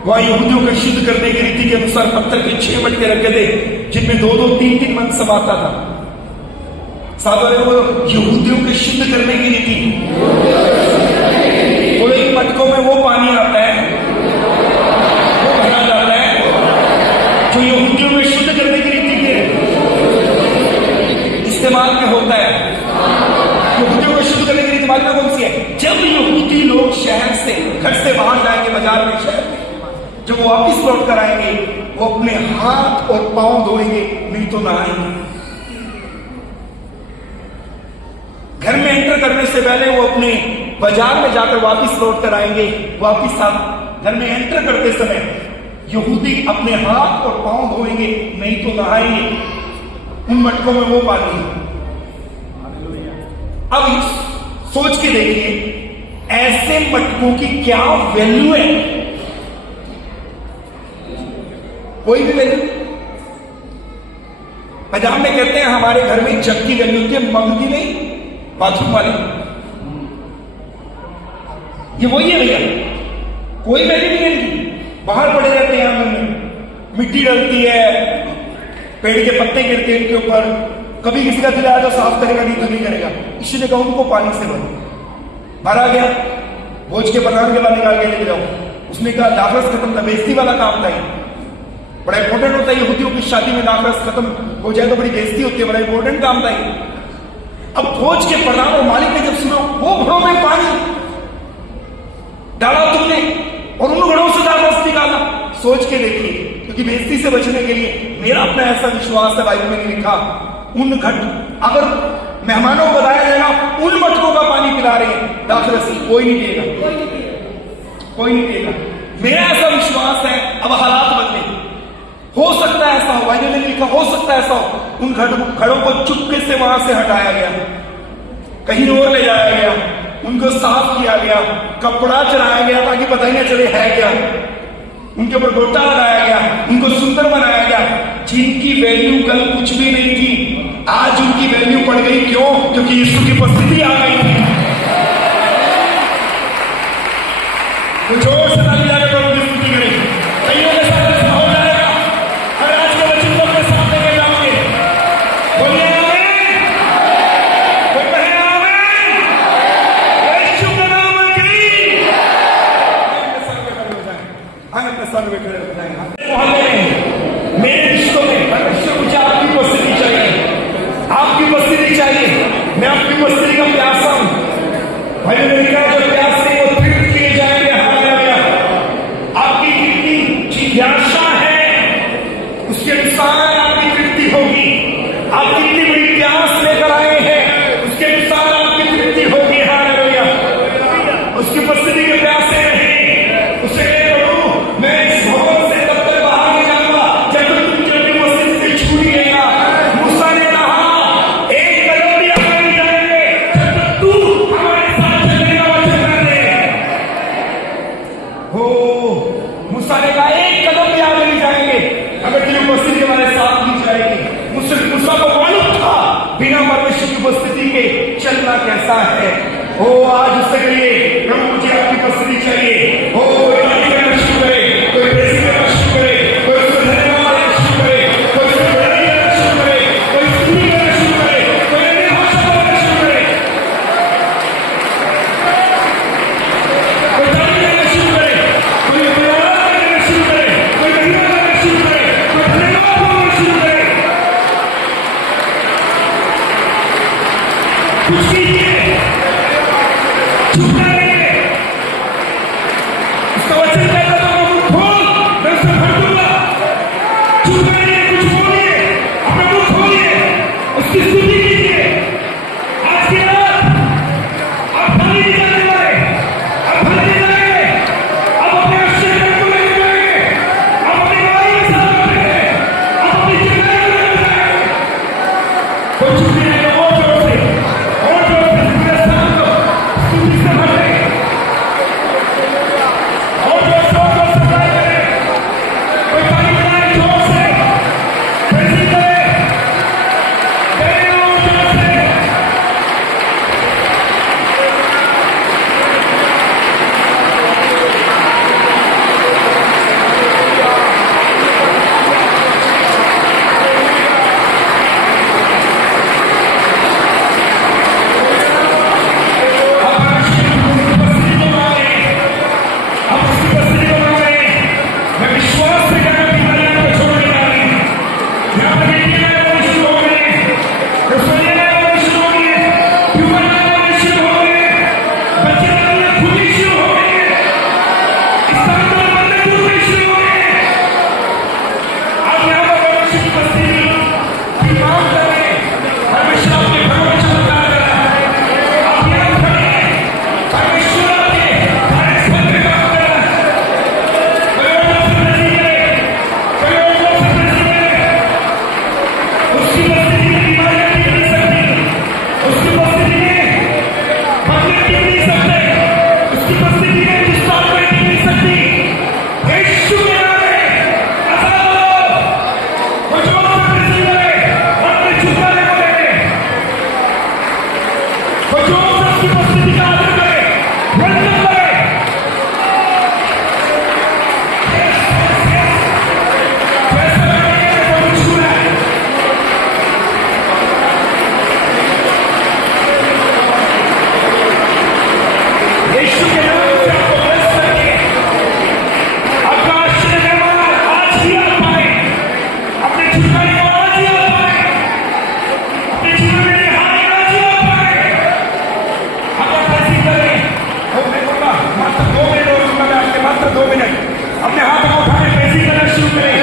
वह यहूदियों को शुद्ध करने की रीति के अनुसार पत्थर के 6 मटके रखे थे, जिनमें 2-2, 3-3 मन समाता था। साथ वाले बोलो, यहूदियों के शुद्ध करने की रीति। तो इन मटकों में वो पानी आता है, वो भरा जाता है जो यहूदियों में शुद्ध करने की रीति के इस्तेमाल में होता है। यहूदियों को शुद्ध करने की रीति मालूम कौन सी है? जब यहूदी लोग शहर से, घर से बाहर जाएंगे, बाजार में, शहर में, जब वो वापिस लौट कर आएंगे, वो अपने हाथ और पांव धोएंगे, नहीं तो नहाएंगे। घर में एंटर करने से पहले वो अपने बाजार में जाकर वापिस लौट कर आएंगे। वापिस आप घर में एंटर करते समय यहूदी अपने हाथ और पांव धोएंगे, नहीं तो नहाएंगे। उन मटकों में वो पानी। अब सोच के देखिए, ऐसे मटकों की क्या वैल्यू है? कोई भी वैल्यू। पंजाब में कहते हैं हमारे घर में जग की वैल्यू होती है, मग की नहीं, बाथरूम वाली। ये वही है भैया, कोई वैल्यू नहीं है इनकी। बाहर पड़े रहते हैं, हम मिट्टी डलती है, पेड़ के पत्ते गिरते हैं इनके ऊपर, कभी किसी का दिल आया तो साफ करेगा, नहीं तो नहीं करेगा। इसी ने कहा उनको पानी से भरो। बाहर आ गया, भोज के प्रधान के बाद निकाल के लेके जाओ। उसने कहा दाखरस खत्म था, बेइज्जती वाला काम था। बड़ा इंपॉर्टेंट होता है, यहूदियों की शादी में दाखरस खत्म हो जाए तो बड़ी बेइज्जती होती है, बड़ा इंपॉर्टेंट काम था। अब भोज के प्रधान और मालिक ने जब सुना, वो घड़ों में पानी डाला तुमने और उन घड़ों से दाखरस निकाला। सोच के देखिए, क्योंकि बेइज्जती से बचने के लिए मेरा अपना ऐसा विश्वास है, बाइबल में लिखा, उन घट अगर मेहमानों को बताया जाएगा उन मटकों का पानी पिला रहे हैं दाखरस, कोई नहीं पिएगा, कोई नहीं पिएगा। मेरा ऐसा विश्वास है। अब हालात बदले, हो सकता है ऐसा हो, बाइबल में लिखा, हो सकता है ऐसा हो, उन घड़ों को चुपके से वहां से हटाया गया, कहीं और ले जाया गया, उनको साफ किया गया, कपड़ा चढ़ाया गया ताकि पता ही न चले है क्या, उनके ऊपर गोटा लगाया गया, उनको सुंदर बनाया गया। जिनकी वैल्यू कल कुछ भी नहीं थी, आज उनकी वैल्यू बढ़ गई। क्यों? क्योंकि यीशु की उपस्थिति आ गई थी। तो जोर से ताली जाकर प्रभु की स्तुति करें। कईयों के साथ ऐसा हो जाएगा, हर आज के बच्चों को अपने साथ लेके जाओगे। बोलिए आमीन। कोई कहे आमीन। यीशु के नाम की। अपने सर पे खड़े हो जाएं, हम अपने सर पे खड़े हो जाएंगे। मोहल्ले में, मेरे रिश्तों में, परमेश्वर मुझे आपकी उपस्थिति चाहिए, आपकी उपस्थिति चाहिए। मैं आपकी उपस्थिति का प्यासा हूं। भाई ने लिखा है, जो प्यास से वो तृप्त किए जाएंगे। आपकी जितनी जिज्ञासा है उसके अनुसार आपकी तृप्ति होगी। आप कितनी बड़ी प्यास लेकर आए हैं उसके अनुसार आपकी तृप्ति होगी। हालेलुया। उसकी उपस्थिति के प्यासे नहीं, उसे प्रभु मैं इस भवन से तब तक बाहर नहीं जाऊंगा जब तक तुम अपनी उपस्थिति से छू नहीं लेगा। मूसा ने कहा एक कदम भी आगे नहीं जाएंगे जब तक तू हमारे साथ चलने का वचन न दे। हो मूसा ने कहा एक कदम भी आगे नहीं जाएंगे अगर तेरी उपस्थिति हमारे साथ नहीं जाएगी। मूसा को मालूम था बिना परमेश्वर की उपस्थिति के चलना कैसा है। ओ आज उससे कहिए, प्रभु मुझे आपकी उपस्थिति चाहिए। ओ ताली करना शुरू करे, कोई प्रेस करना शुरू करे, कोई उसको धन्यवाद देना शुरू करे, कोई उसको बड़ाई करना शुरू करे, कोई स्तुति करना शुरू करे, कोई अन्य भाषा बोलना शुरू करे। उसकी स्तुति कीजिए। आज की रात आप खाली नहीं जाने वाले, आप खाली नहीं जाएंगे, आप अपने आश्चर्य को लेकर जाएंगे, आप अपनी गवाही के साथ लौटेंगे, आप अपनी जिम्मेदारी को लेकर जाएंगे। तो चुप नहीं रहेगा, और जोर से पूरे स्थान को स्तुति से भर दें, और जोर से सफाई करें, कोई ताली बजाए जोर से, प्रेज़ करें, करें और जोर से। मैं विश्वास से कहता हूं कि मैंने आपको छोड़ने जा रही हूं। यहाँ पर मीडिया में आना शुरू हो गए, रसोइया में आना शुरू हो गए, ट्यूबर में आना शुरू हो गए, बच्चे आना खुली शुरू हो गए, इस तरह के बंदे खुलने शुरू हो गए। आप यहाँ पर मनुष्य की बस्ती की मांग कर रहे हैं, परमेश्वर आपके घरों में चमत्कार कर रहा है। आप यहाँ खड़े हैं, परमेश्वर आपके कार्यस्थल पे काम कर रहा है। उसकी बस्ती में बीमारियां टिक नहीं सकती, उसकी बस्ती में बंदे टिक नहीं सकते, उसकी बस्ती में दुष्टात्माएं टिक नहीं सकती। यीशु के नाम में आजाद हो, वो जोर से प्रश्न करे, अपने छुटकारे को लेके, वो जोर से उसकी बस्ती का आदर करे, वंदन करे। यीशु के नाम से आपको ब्लेस करके आपका आश्चर्य करवाना आज ही आप पाए, अपने छुटकारे को आज ही आप पाए, अपने जीवन में रिहाई आज ही आप पाए। आप ऐसी करें, मैं बोलूंगा मात्र 2 मिनट और दूंगा मैं आपके, मात्र 2 मिनट। अपने हाथ को उठाए, पैसी करना शुरू करें,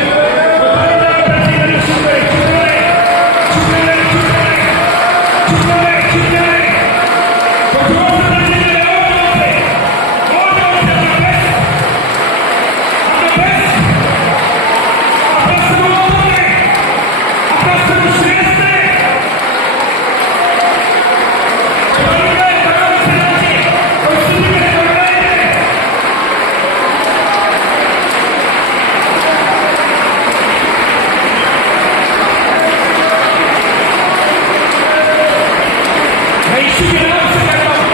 पैसी करना शुरू करें, चुप करें, चुप करें, चुप करें, चुप करें, चुप करें। तो जोर से पैसी करें, और जोर से, अपना बेस्ट, अपना सर्वोत्तम है, अपना सर्वश्रेष्ठ है। चलिए गए, भगवान से नाचे, और स्तुति में बढ़ाए गए। मैं यीशु के नाम से कहता हूं,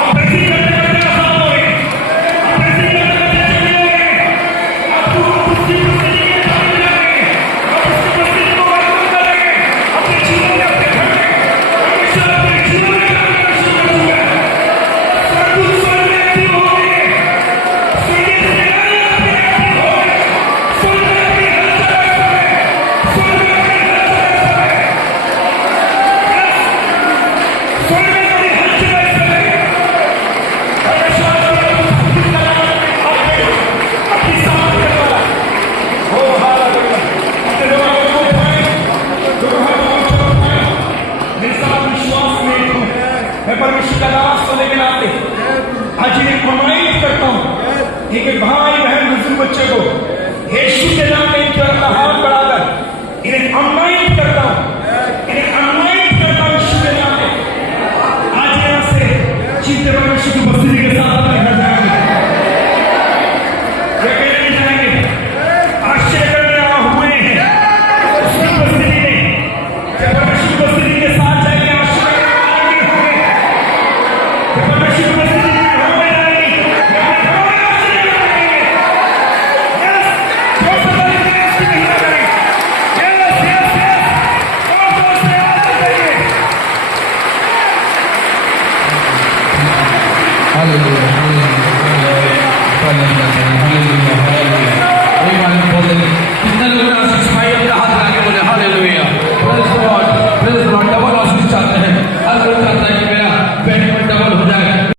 आप ऐसी करते करते आजाद होंगे, आप ऐसी करते करते चले होंगे, आप उसकी बस्ती के काम में जाएंगे, आप उसकी बस्ती को वरदान करेंगे, अपने जीवन में, अपने घर में, परमेश्वर अपने जीवन में काम करना शुरू कर दूंगा। स्वर्गदूत स्वर्ग में एक्टिव हो गए, स्वर्गीय सेनाएं आपके एक्टिव हो गए, स्वर्ग में अपनी हलचल है समय, स्वर्ग में अपनी हलचल है समय, स्वर्ग में अपनी हलचल है समय। परमेश्वर आपकी अपनी सामर्थ के द्वारा हो हारा करेगा। अपने दोनों हाथों को उठाएं, दोनों हाथों को ऊंचा उठाएं। मेरे साथ विश्वास में एक हूं, मैं परमेश्वर का दास होने के नाते आज इन्हें प्रमाणित करता हूं कि एक भाई बहन बुजुर्ग बच्चे को यीशु के नाम में इनके अपना हाथ बढ़ाकर इन्हें अनुमानित करता हूं, इन्हें अनुमानित करता हूं यीशु के नाम में। आज यहाँ से जीते परमेश्वर की उपस्थिति के साथ अपने घर जाएंगे। लेकिन